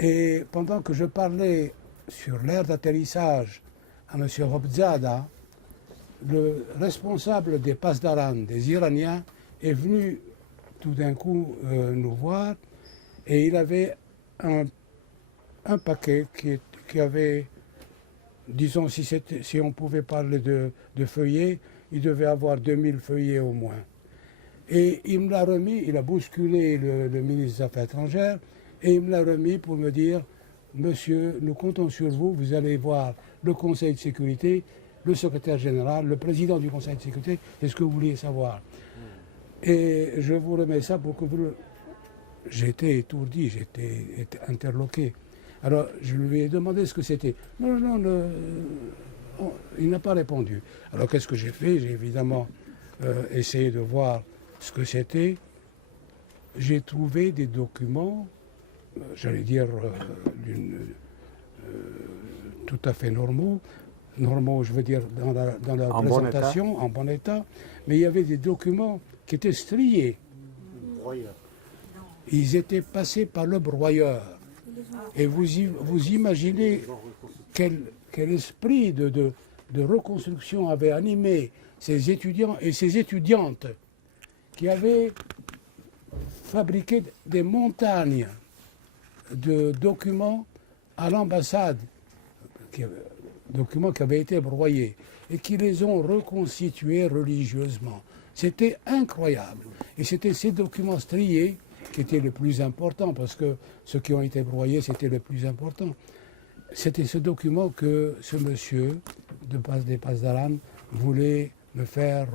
Et pendant que je parlais sur l'aire d'atterrissage à M. Khobzada, le responsable des Pasdaran, des Iraniens, est venu tout d'un coup nous voir et il avait un paquet qui avait, disons, si on pouvait parler de feuillets, il devait avoir 2000 feuillets au moins. Et il me l'a remis, il a bousculé le ministre des Affaires étrangères et il me l'a remis pour me dire « Monsieur, nous comptons sur vous, vous allez voir le Conseil de sécurité, le secrétaire général, le président du Conseil de sécurité, est-ce que vous vouliez savoir ?» Et je vous remets ça pour que vous le... J'étais étourdi, j'étais interloqué. Alors je lui ai demandé ce que c'était. Non, il n'a pas répondu. Alors qu'est-ce que j'ai fait? J'ai évidemment essayé de voir ce que c'était. J'ai trouvé des documents, j'allais dire, tout à fait normaux, je veux dire, dans la présentation, en bon état, mais il y avait des documents qui étaient striés. Ils étaient passés par le broyeur. Et vous imaginez quel esprit de reconstruction avait animé ces étudiants et ces étudiantes qui avaient fabriqué des montagnes de documents à l'ambassade, documents qui avaient été broyés, et qui les ont reconstitués religieusement. C'était incroyable. Et c'était ces documents striés qui étaient les plus importants, parce que ceux qui ont été broyés, c'était les plus importants. C'était ce document que ce monsieur des Pasdaran voulait me faire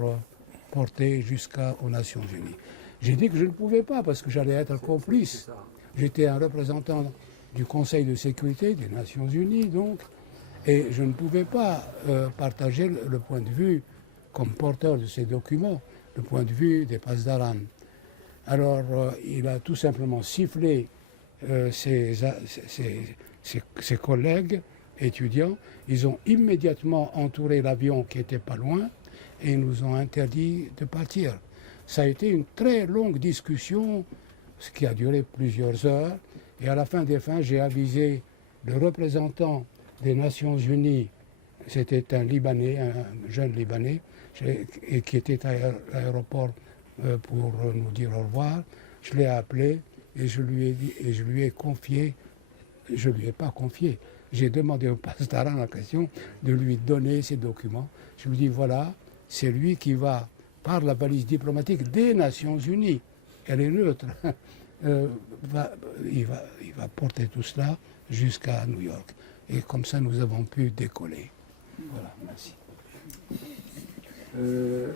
porter jusqu'aux Nations Unies. J'ai dit que je ne pouvais pas, parce que j'allais être complice. J'étais un représentant du Conseil de sécurité des Nations Unies, donc, et je ne pouvais pas partager le point de vue, comme porteur de ces documents, le point de vue des Pasdaran. Alors, il a tout simplement sifflé ses collègues étudiants. Ils ont immédiatement entouré l'avion qui était pas loin et ils nous ont interdit de partir. Ça a été une très longue discussion, ce qui a duré plusieurs heures. Et à la fin des fins, j'ai avisé le représentant des Nations Unies, c'était un Libanais, un jeune Libanais, et qui était à l'aéroport pour nous dire au revoir. Je l'ai appelé et je lui ai dit, et je lui ai confié, je ne lui ai pas confié, j'ai demandé au Pasdaran en question de lui donner ces documents. Je lui ai dit, voilà, c'est lui qui va, par la balise diplomatique des Nations Unies, elle est neutre, il va porter tout cela jusqu'à New York. Et comme ça, nous avons pu décoller. Voilà, merci.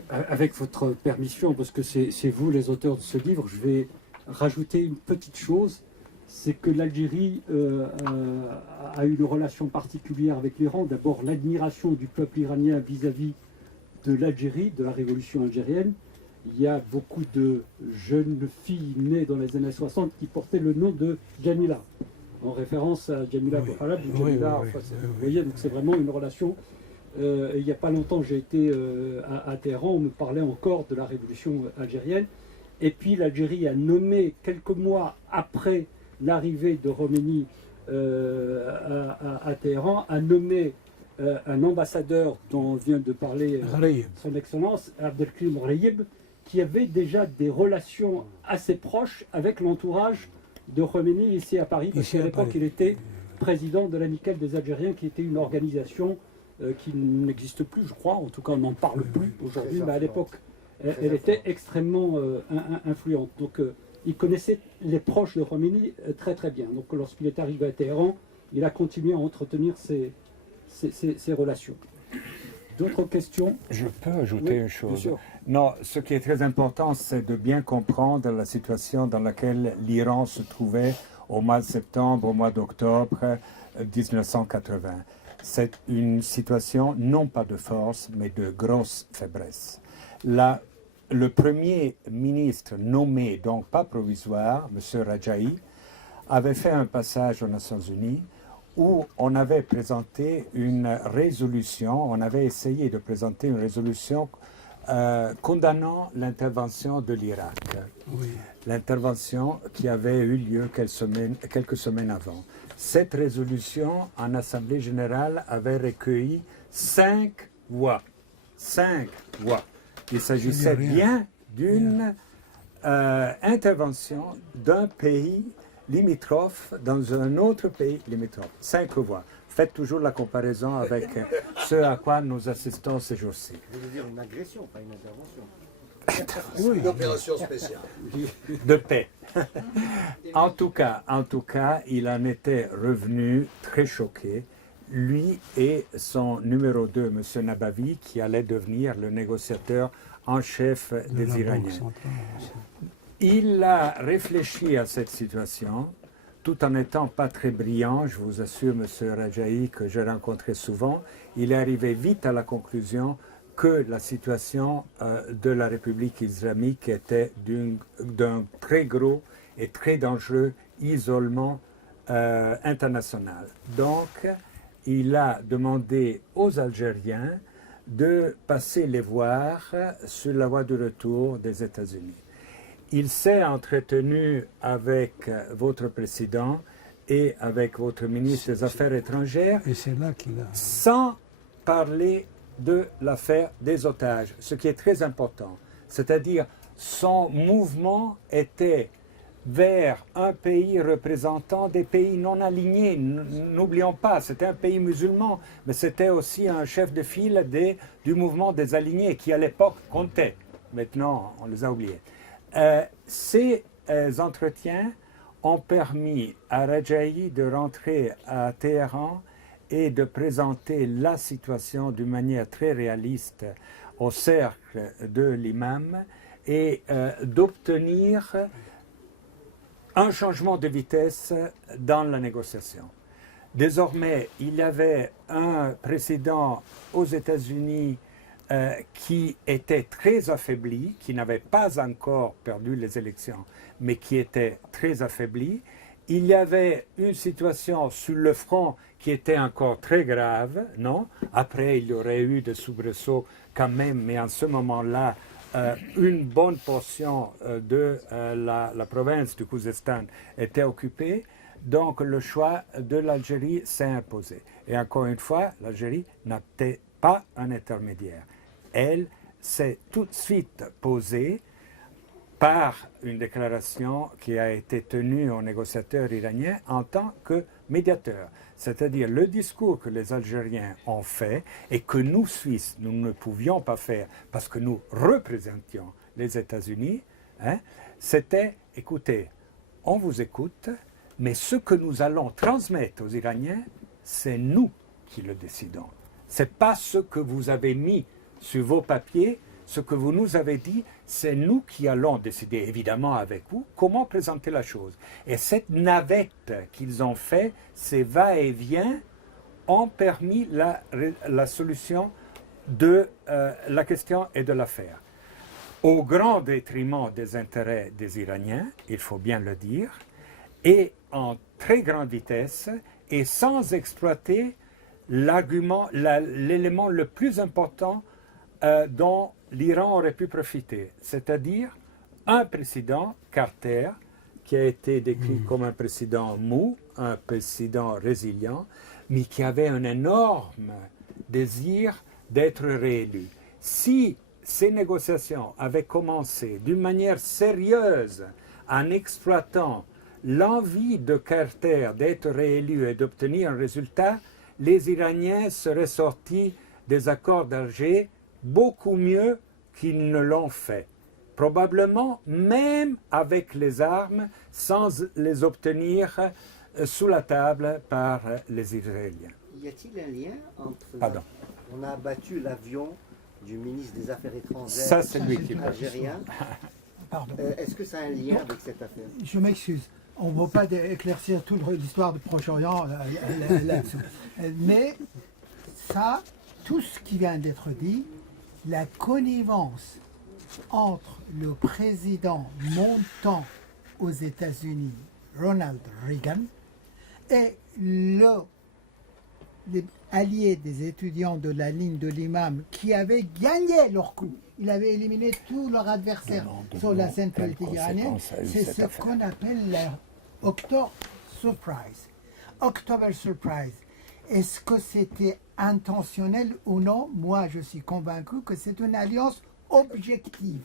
Avec votre permission, parce que c'est vous les auteurs de ce livre, je vais rajouter une petite chose, c'est que l'Algérie a eu une relation particulière avec l'Iran. D'abord, l'admiration du peuple iranien vis-à-vis de l'Algérie, de la révolution algérienne. Il y a beaucoup de jeunes filles nées dans les années 60 qui portaient le nom de Jamila, en référence à Jamila Bouhalab, ou Jamila, oui, vous voyez, donc c'est vraiment une relation. Il n'y a pas longtemps, j'ai été à Téhéran, on me parlait encore de la révolution algérienne. Et puis l'Algérie a nommé, quelques mois après l'arrivée de Khomeini à Téhéran, a nommé un ambassadeur dont vient de parler son Excellence, Abdelkrim Rayib, qui avait déjà des relations assez proches avec l'entourage de Khomeini ici à Paris, parce Ici qu'à à l'époque, Paris. il était président de l'Amicale des Algériens, qui était une organisation qui n'existe plus, je crois, en tout cas on n'en parle plus aujourd'hui, mais à l'époque, elle était extrêmement influente. Donc il connaissait les proches de Khomeini très très bien. Donc lorsqu'il est arrivé à Téhéran, il a continué à entretenir ces relations. D'autres questions? Je peux ajouter Oui, une bien chose. sûr. Non, ce qui est très important, c'est de bien comprendre la situation dans laquelle l'Iran se trouvait au mois de septembre, au mois d'octobre 1980. C'est une situation non pas de force, mais de grosse faiblesse. Le premier ministre nommé, donc pas provisoire, M. Rajaï, avait fait un passage aux Nations Unies où on avait présenté une résolution, on avait essayé de présenter une résolution condamnant l'intervention de l'Irak. Oui. L'intervention qui avait eu lieu quelques semaines avant. Cette résolution en Assemblée générale avait recueilli 5 voix. 5 voix. Il s'agissait bien d'une intervention d'un pays limitrophe dans un autre pays limitrophe. 5 voix. Faites toujours la comparaison avec ce à quoi nous assistons ces jours-ci. Je veux dire une agression, pas une intervention. Oui. Une opération spéciale. De paix. En tout cas, il en était revenu très choqué, lui et son numéro 2, M. Nabavi, qui allait devenir le négociateur en chef De des la Banque Iraniens. centrale aussi. Il a réfléchi à cette situation, tout en n'étant pas très brillant. Je vous assure, M. Rajaï, que j'ai rencontré souvent. Il est arrivé vite à la conclusion que la situation de la République islamique était d'un très gros et très dangereux isolement international. Donc, il a demandé aux Algériens de passer les voir sur la voie de retour des États-Unis. Il s'est entretenu avec votre président et avec votre ministre des Affaires étrangères Et c'est là qu'il a... sans parler de l'affaire des otages, ce qui est très important. C'est-à-dire, son mouvement était vers un pays représentant des pays non alignés. N'oublions pas, c'était un pays musulman, mais c'était aussi un chef de file du mouvement des alignés qui à l'époque comptait. Maintenant, on les a oubliés. Ces entretiens ont permis à Rajaï de rentrer à Téhéran et de présenter la situation d'une manière très réaliste au cercle de l'imam et d'obtenir un changement de vitesse dans la négociation. Désormais, il y avait un président aux États-Unis qui était très affaibli, qui n'avait pas encore perdu les élections, mais qui était très affaibli. Il y avait une situation sur le front qui était encore très grave, non? Après, il y aurait eu des soubresauts quand même, mais en ce moment-là, une bonne portion de la province du Khouzestan était occupée. Donc, le choix de l'Algérie s'est imposé. Et encore une fois, l'Algérie n'était pas un intermédiaire. Elle s'est tout de suite posée par une déclaration qui a été tenue aux négociateurs iraniens en tant que médiateur. C'est-à-dire le discours que les Algériens ont fait et que nous, Suisses, nous ne pouvions pas faire parce que nous représentions les États-Unis, hein, c'était, écoutez, on vous écoute, mais ce que nous allons transmettre aux Iraniens, c'est nous qui le décidons. Ce n'est pas ce que vous avez mis sur vos papiers, ce que vous nous avez dit, c'est nous qui allons décider, évidemment avec vous, comment présenter la chose. Et cette navette qu'ils ont fait, ces va-et-vient, ont permis la solution de la question et de l'affaire. Au grand détriment des intérêts des Iraniens, il faut bien le dire, et en très grande vitesse, et sans exploiter l'élément le plus important dont l'Iran aurait pu profiter, c'est-à-dire un président, Carter, qui a été décrit comme un président mou, un président résilient, mais qui avait un énorme désir d'être réélu. Si ces négociations avaient commencé d'une manière sérieuse en exploitant l'envie de Carter d'être réélu et d'obtenir un résultat, les Iraniens seraient sortis des accords d'Alger beaucoup mieux qu'ils ne l'ont fait. Probablement même avec les armes, sans les obtenir sous la table par les Israéliens. Y a-t-il un lien entre... Pardon. On a abattu l'avion du ministre des Affaires étrangères Ça, c'est lui qui parle. algérien. Pardon. Est-ce que ça a un lien avec cette affaire? Je m'excuse. On ne va pas éclaircir toute l'histoire du Proche-Orient là-dessous. Mais ça, tout ce qui vient d'être dit, la connivence entre le président montant aux États-Unis, Ronald Reagan, et les alliés des étudiants de la ligne de l'imam qui avaient gagné leur coup. Il avait éliminé tous leurs adversaires sur la scène politique iranienne. C'est ce qu'on appelle l'October Surprise. October Surprise. Est-ce que c'était intentionnel ou non? Moi, je suis convaincu que c'est une alliance objective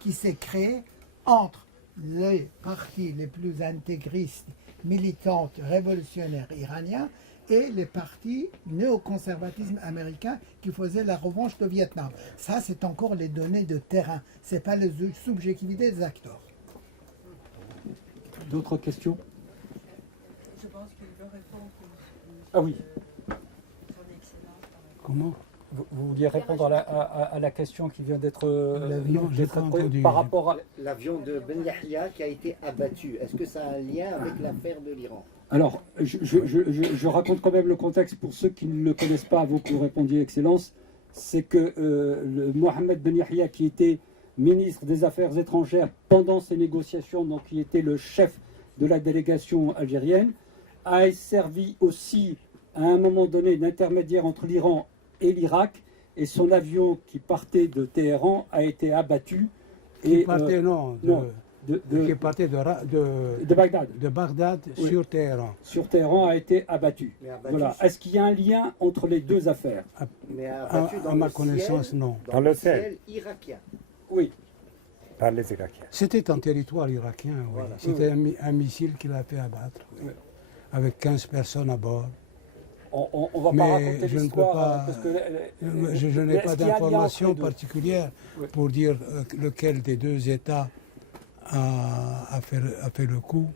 qui s'est créée entre les partis les plus intégristes, militantes, révolutionnaires iraniens et les partis néoconservatisme américains qui faisaient la revanche de Vietnam. Ça, c'est encore les données de terrain. Ce n'est pas la subjectivité des acteurs. D'autres questions? Je pense qu'il veut répondre. Ah oui. Son Excellence. Comment? Vous vouliez répondre à la question qui vient d'être L'avion, j'ai pas entendu. par rapport à... L'avion de Ben Yahya qui a été abattu, est-ce que ça a un lien avec l'affaire de l'Iran? Alors, je raconte quand même le contexte pour ceux qui ne le connaissent pas, vous que vous répondiez, Excellence. C'est que Mohamed Ben Yahya, qui était ministre des Affaires étrangères pendant ces négociations, donc qui était le chef de la délégation algérienne, a servi aussi à un moment donné d'intermédiaire entre l'Iran et l'Irak, et son avion qui partait de Téhéran a été abattu. Qui Et, partait, qui partait de Bagdad. de Bagdad Oui. sur Téhéran. Sur Téhéran a été abattu. Mais abattu, Voilà. Est-ce qu'il y a un lien entre les deux affaires? mais abattu À ma connaissance, ciel, non. dans le le ciel. ciel irakien. Oui. Par les Irakiens. C'était en territoire irakien, oui. Voilà. C'était un missile qui l'a fait abattre, oui. Avec 15 personnes à bord. On va Mais pas raconter je ne peux l'histoire pas- parce que Je n'ai pas est-ce qu'il y a un lien d'informations entre les deux? particulières Oui. pour dire lequel des deux États a fait le coup.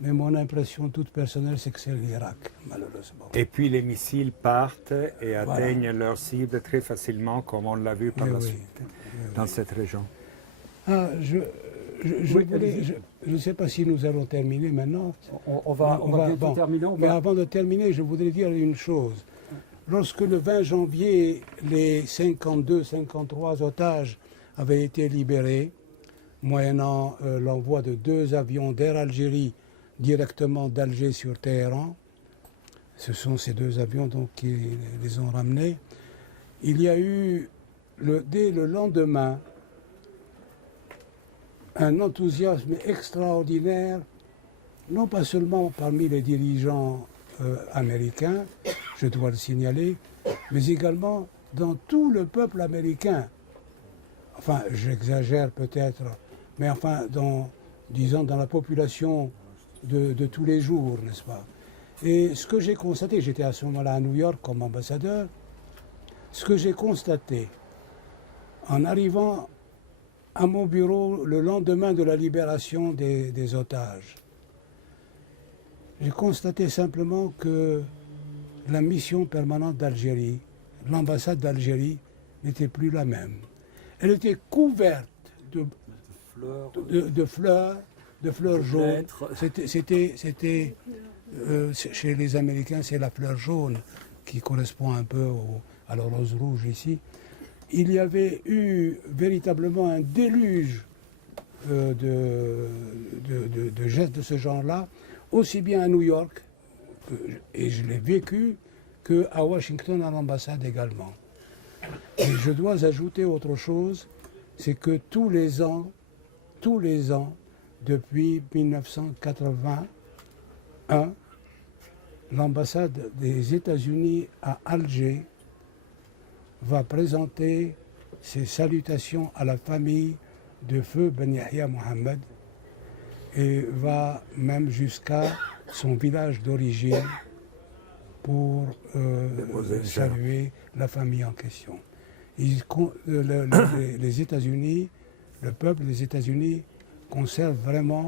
Mais mon impression toute personnelle, c'est que c'est l'Irak, malheureusement. Et puis les missiles partent et atteignent leur cible très facilement, comme on l'a vu par Oui, la oui. suite, dans cette région. Ah, je Oui, allez-y. ne sais pas si nous allons terminer maintenant. on va bientôt bon. terminer. Mais avant de terminer, je voudrais dire une chose. Lorsque le 20 janvier, les 52-53 otages avaient été libérés, moyennant l'envoi de 2 avions d'Air Algérie directement d'Alger sur Téhéran, ce sont ces 2 avions donc, qui les ont ramenés, il y a eu, dès le lendemain, un enthousiasme extraordinaire, non pas seulement parmi les dirigeants américains, je dois le signaler, mais également dans tout le peuple américain. Enfin, j'exagère peut-être, mais enfin, disons, dans la population de tous les jours, n'est-ce pas? Et ce que j'ai constaté, j'étais à ce moment-là à New York comme ambassadeur, ce que j'ai constaté en arrivant à mon bureau le lendemain de la libération des otages, j'ai constaté simplement que la mission permanente d'Algérie, l'ambassade d'Algérie, n'était plus la même. Elle était couverte de fleurs jaunes. C'était chez les Américains, c'est la fleur jaune qui correspond un peu à la rose rouge ici. Il y avait eu véritablement un déluge de gestes de ce genre-là, aussi bien à New York, et je l'ai vécu, qu'à Washington, à l'ambassade également. Et je dois ajouter autre chose, c'est que tous les ans, depuis 1981, l'ambassade des États-Unis à Alger va présenter ses salutations à la famille de feu Ben Yahya Mohamed et va même jusqu'à son village d'origine pour saluer la famille en question. Les États-Unis, le peuple des États-Unis conserve vraiment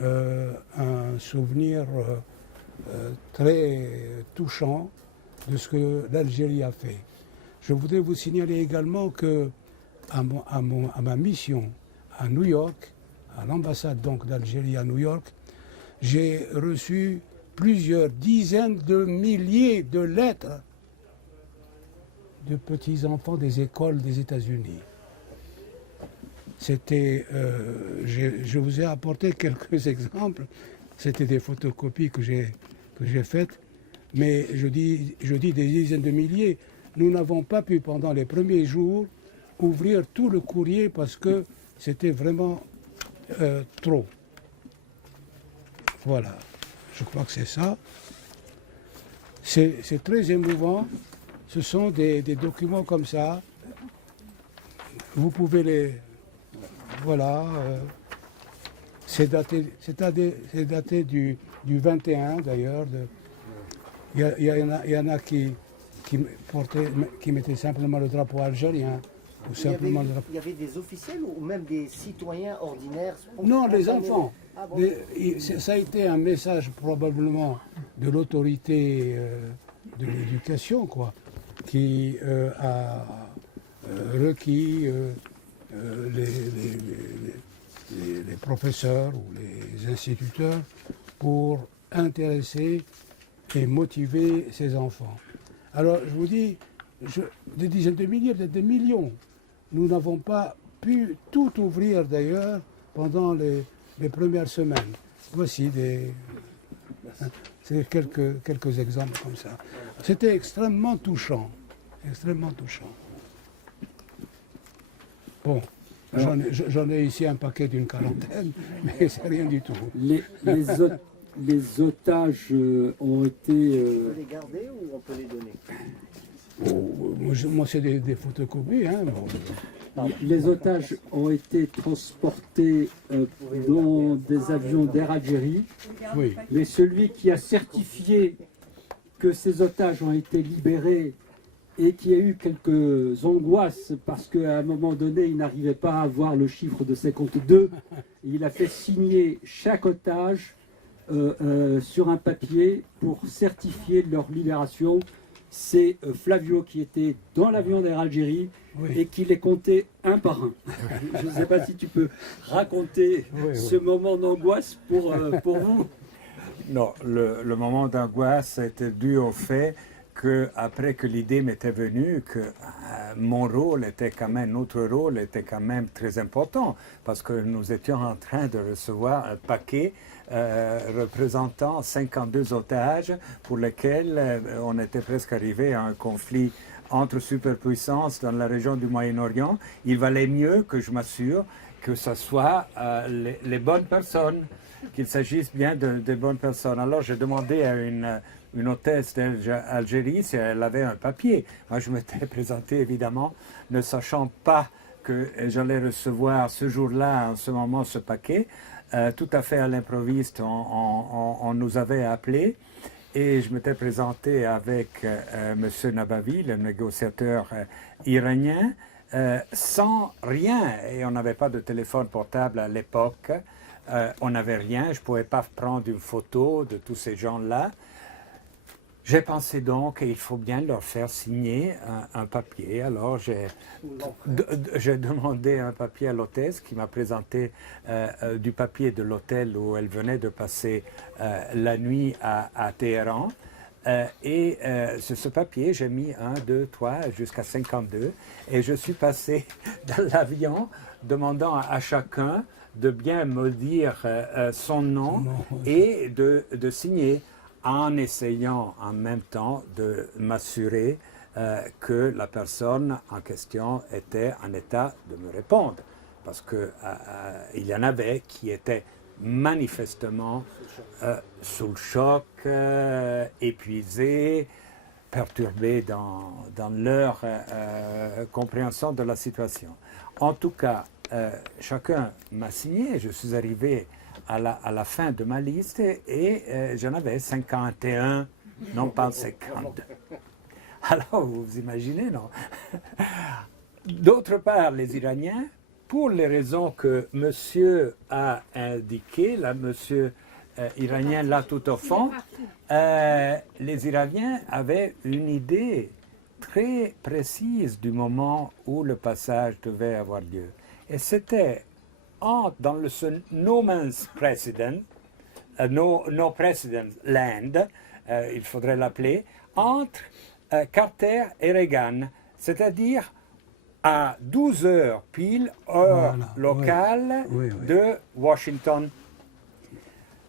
un souvenir très touchant de ce que l'Algérie a fait. Je voudrais vous signaler également que à ma mission à New York, à l'ambassade donc d'Algérie à New York, j'ai reçu plusieurs dizaines de milliers de lettres de petits-enfants des écoles des États-Unis. C'était, je vous ai apporté quelques exemples, c'était des photocopies que j'ai faites, mais je dis des dizaines de milliers. Nous n'avons pas pu pendant les premiers jours ouvrir tout le courrier parce que c'était vraiment trop. Voilà, je crois que c'est ça. C'est très émouvant. Ce sont des documents comme ça. Vous pouvez les... Voilà. C'est daté du 21 d'ailleurs. Il y en a qui mettaient simplement le drapeau algérien. Ou simplement il y avait des officiels ou même des citoyens ordinaires? Non, les enfants. Ah bon. Ça a été un message probablement de l'autorité de l'éducation, quoi, qui a requis les professeurs ou les instituteurs pour intéresser et motiver ces enfants. Alors, je vous dis, des dizaines de milliers, peut-être des millions. Nous n'avons pas pu tout ouvrir d'ailleurs pendant les premières semaines. Voici c'est quelques exemples comme ça. C'était extrêmement touchant, extrêmement touchant. Bon, j'en ai ici un paquet d'une quarantaine, mais c'est rien du tout. Les otages ont été... On peut les garder ou on peut les donner? Moi, c'est des photocopies. Hein, bon. Les otages ont été transportés dans des avions d'Air Algérie, Oui. mais celui qui a certifié que ces otages ont été libérés et qui a eu quelques angoisses parce qu'à un moment donné, il n'arrivait pas à avoir le chiffre de 52, il a fait signer chaque otage sur un papier pour certifier leur libération. C'est Flavio qui était dans l'avion d'Air Algérie et qui les comptait un par un. Je ne sais pas si tu peux raconter ce moment d'angoisse pour vous. Non, le moment d'angoisse était dû au fait que après que l'idée m'était venue, que mon rôle était quand même, notre rôle était quand même très important, parce que nous étions en train de recevoir un paquet représentant 52 otages pour lesquels on était presque arrivé à un conflit entre superpuissances dans la région du Moyen-Orient. Il valait mieux que je m'assure que ce soit les bonnes personnes, qu'il s'agisse bien de bonnes personnes. Alors j'ai demandé à une hôtesse d'Algérie si elle avait un papier. Moi je m'étais présenté évidemment, ne sachant pas que j'allais recevoir ce jour-là, en ce moment, ce paquet. Tout à fait à l'improviste, on nous avait appelés et je m'étais présenté avec M. Nabavi, le négociateur iranien, sans rien. Et on n'avait pas de téléphone portable à l'époque. On n'avait rien, je ne pouvais pas prendre une photo de tous ces gens-là. J'ai pensé donc qu'il faut bien leur faire signer un papier. Alors j'ai demandé un papier à l'hôtesse qui m'a présenté du papier de l'hôtel où elle venait de passer la nuit à Téhéran. Et sur ce papier, j'ai mis 1, 2, 3, jusqu'à 52. Et je suis passé dans l'avion demandant à chacun de bien me dire son nom et de signer, en essayant en même temps de m'assurer que la personne en question était en état de me répondre. Parce qu'il y en avait qui étaient manifestement sous le choc, épuisés, perturbé dans leur compréhension de la situation. En tout cas, chacun m'a signé, je suis arrivé à la fin de ma liste et j'en avais 51, non pas 50. Alors, vous imaginez, non? D'autre part, les Iraniens, pour les raisons que monsieur a indiquées, là, monsieur iranien là tout au fond, les Iraniens avaient une idée très précise du moment où le passage devait avoir lieu. Et c'était dans le no man's president, no precedent land, il faudrait l'appeler, entre Carter et Reagan, c'est-à-dire à 12 heures pile, heure locale de Washington.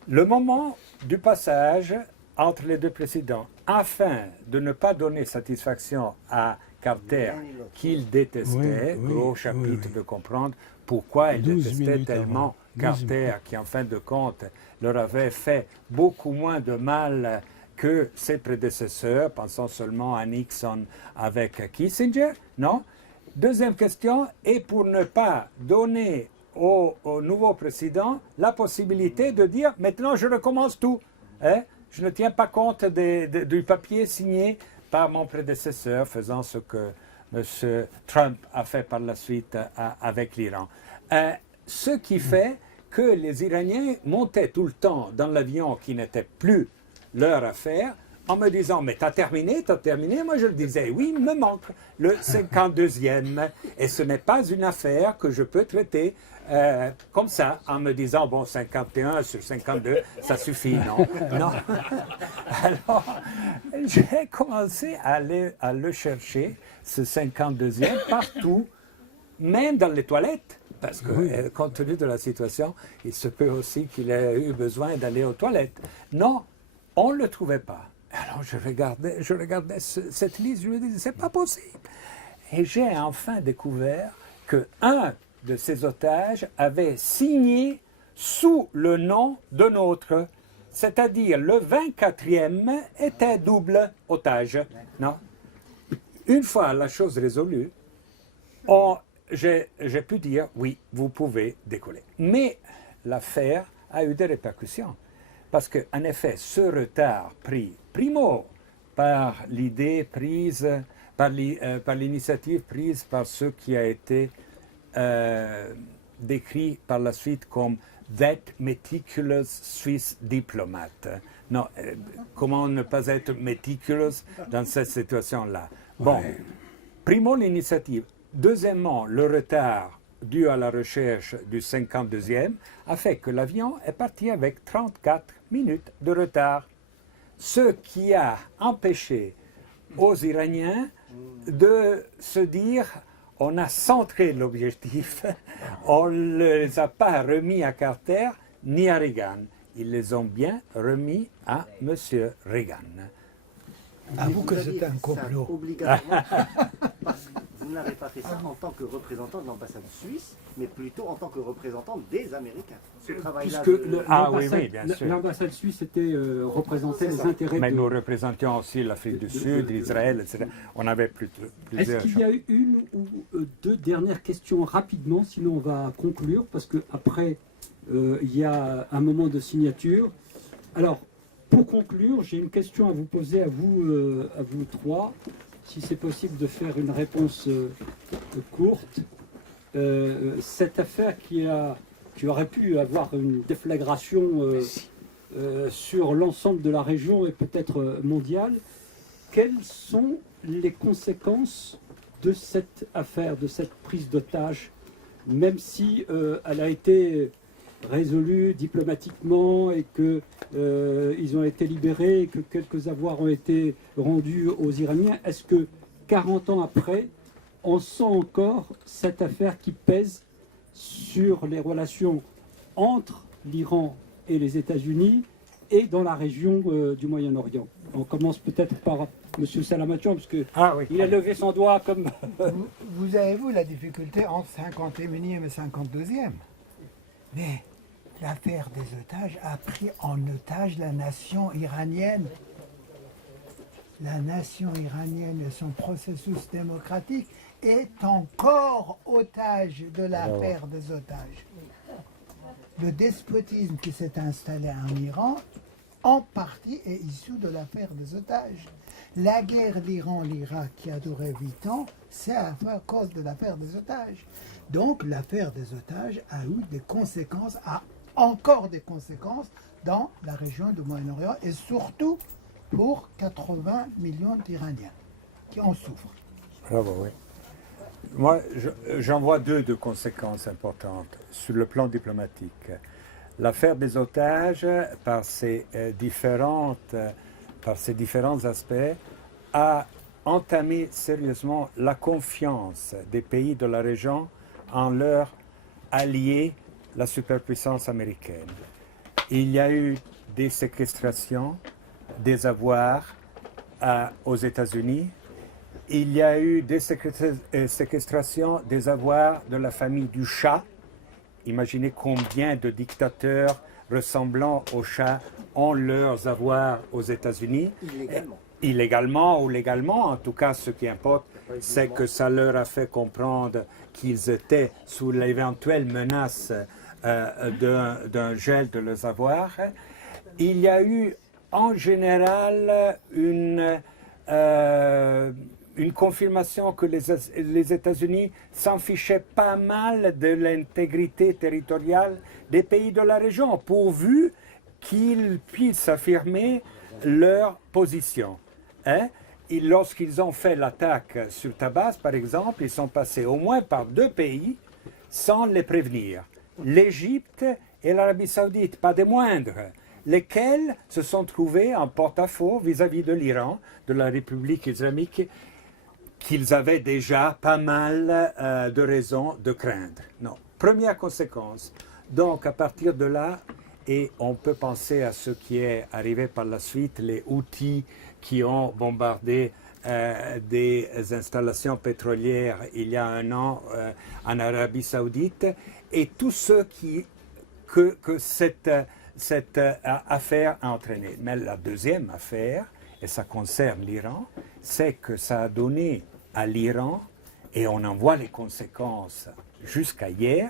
Le moment du passage entre les deux présidents, afin de ne pas donner satisfaction à Carter, qu'il détestait, gros chapitre de comprendre pourquoi il détestait tellement Carter, qui en fin de compte leur avait fait beaucoup moins de mal que ses prédécesseurs, pensant seulement à Nixon avec Kissinger, non? Deuxième question, et pour ne pas donner au nouveau président la possibilité de dire « maintenant je recommence tout, hein? Je ne tiens pas compte du papier signé par mon prédécesseur, faisant ce que M. Trump a fait par la suite avec l'Iran. Ce qui fait que les Iraniens montaient tout le temps dans l'avion qui n'était plus leur affaire, en me disant « mais t'as terminé ?» Moi je le disais « oui, il me manque le 52e et ce n'est pas une affaire que je peux traiter comme ça, en me disant « bon, 51 sur 52, ça suffit, non ?» Non. Alors, j'ai commencé à le chercher, ce 52e, partout, même dans les toilettes. Parce que, compte tenu de la situation, il se peut aussi qu'il ait eu besoin d'aller aux toilettes. Non, on ne le trouvait pas. Alors je regardais cette liste, je me disais, c'est pas possible. Et j'ai enfin découvert qu'un de ces otages avait signé sous le nom d'un autre. C'est-à-dire, le 24e était double otage. Non? Une fois la chose résolue, j'ai pu dire, oui, vous pouvez décoller. Mais l'affaire a eu des répercussions. Parce qu'en effet, ce retard pris, primo, par l'idée prise, par l'initiative prise par ce qui a été décrit par la suite comme « that meticulous Swiss diplomat ». Non, comment ne pas être meticulous dans cette situation-là? Bon, primo, l'initiative. Deuxièmement, le retard dû à la recherche du 52e a fait que l'avion est parti avec 34 minutes de retard. Ce qui a empêché aux Iraniens de se dire on a centré l'objectif, on ne les a pas remis à Carter ni à Reagan. Ils les ont bien remis à M. Reagan. Avoue que c'est un complot. Obligatoirement, parce que vous n'avez pas fait ça en tant que représentant de l'ambassade suisse, mais plutôt en tant que représentant des Américains. Ce travail-là Puisque l'ambassade suisse représentait les intérêts Mais nous représentions aussi l'Afrique du Sud, Israël, etc. On avait plusieurs... Est-ce qu'il y a eu une ou deux dernières questions rapidement, sinon on va conclure, parce qu'après, il y a un moment de signature. Alors, pour conclure, j'ai une question à vous poser à vous trois, si c'est possible de faire une réponse courte. Cette affaire qui aurait pu avoir une déflagration sur l'ensemble de la région et peut-être mondiale, quelles sont les conséquences de cette affaire, de cette prise d'otage, même si elle a été résolue diplomatiquement et qu'ils ont été libérés et que quelques avoirs ont été rendus aux Iraniens? Est-ce que 40 ans après, on sent encore cette affaire qui pèse sur les relations entre l'Iran et les États-Unis et dans la région du Moyen-Orient? On commence peut-être par M. Salamatian, parce qu'il a levé son doigt comme... Vous avez vu la difficulté entre 51e et 52e. Mais l'affaire des otages a pris en otage la nation iranienne. la nation iranienne et son processus démocratique est encore otage de l'affaire des otages. Le despotisme qui s'est installé en Iran, en partie, est issu de l'affaire des otages. La guerre d'Iran-l'Irak qui a duré 8 ans, c'est à cause de l'affaire des otages. Donc l'affaire des otages a eu des conséquences, a encore des conséquences dans la région du Moyen-Orient et surtout pour 80 millions d'Iraniens qui en souffrent. Bravo, oui. Moi, j'en vois deux de conséquences importantes sur le plan diplomatique. L'affaire des otages, par ses différents aspects, a entamé sérieusement la confiance des pays de la région en leur allié, la superpuissance américaine. Il y a eu des séquestrations, des avoirs aux États-Unis. Il y a eu des séquestrations des avoirs de la famille du Shah. Imaginez combien de dictateurs ressemblant au Shah ont leurs avoirs aux États-Unis. Illégalement ou légalement. En tout cas, ce qui importe, c'est que ça leur a fait comprendre qu'ils étaient sous l'éventuelle menace d'un gel de leurs avoirs. Il y a eu en général une confirmation que les États-Unis s'en fichaient pas mal de l'intégrité territoriale des pays de la région, pourvu qu'ils puissent affirmer leur position. Et lorsqu'ils ont fait l'attaque sur Tabas, par exemple, ils sont passés au moins par 2 pays sans les prévenir. L'Égypte et l'Arabie Saoudite, pas des moindres, lesquels se sont trouvés en porte-à-faux vis-à-vis de l'Iran, de la République islamique, qu'ils avaient déjà pas mal de raisons de craindre. Non. Première conséquence. Donc, à partir de là, et on peut penser à ce qui est arrivé par la suite, les Houthis qui ont bombardé des installations pétrolières il y a 1 an en Arabie Saoudite, et tout ce que cette affaire a entraîné. Mais la deuxième affaire, et ça concerne l'Iran, c'est que ça a donné à l'Iran, et on en voit les conséquences jusqu'à hier,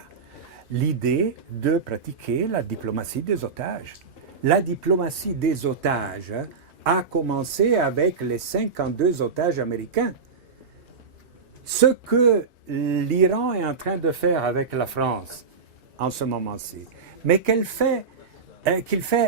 l'idée de pratiquer la diplomatie des otages. La diplomatie des otages a commencé avec les 52 otages américains. Ce que l'Iran est en train de faire avec la France en ce moment-ci, mais qu'il fait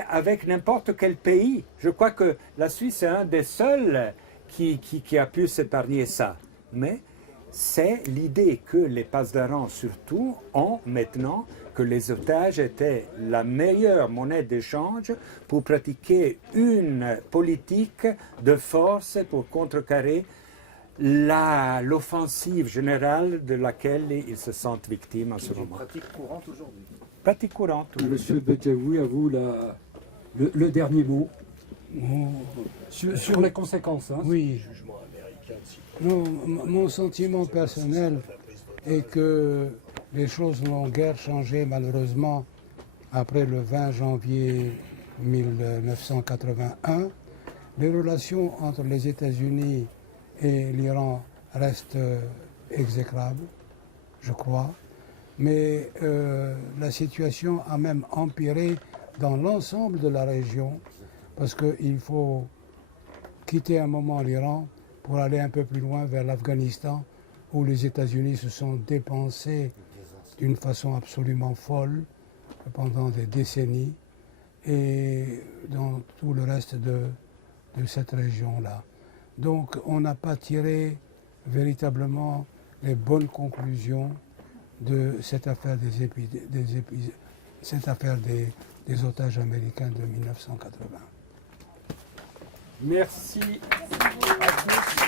avec n'importe quel pays. Je crois que la Suisse est un des seuls qui a pu s'épargner ça. Mais c'est l'idée que les Pasdaran surtout ont maintenant que les otages étaient la meilleure monnaie d'échange pour pratiquer une politique de force pour contrecarrer l'offensive générale de laquelle ils se sentent victimes en ce moment. Pratique courante aujourd'hui. Pratique courante. Monsieur Bedjaoui, à vous le dernier mot sur les conséquences. Hein. Oui. Non, mon sentiment personnel est que les choses n'ont guère changé malheureusement après le 20 janvier 1981. Les relations entre les États-Unis et l'Iran restent exécrables, je crois. Mais la situation a même empiré dans l'ensemble de la région parce qu'il faut quitter un moment l'Iran pour aller un peu plus loin vers l'Afghanistan où les États-Unis se sont dépensés d'une façon absolument folle pendant des décennies et dans tout le reste de cette région-là. Donc on n'a pas tiré véritablement les bonnes conclusions de cette affaire des otages américains de 1980. Merci à tous.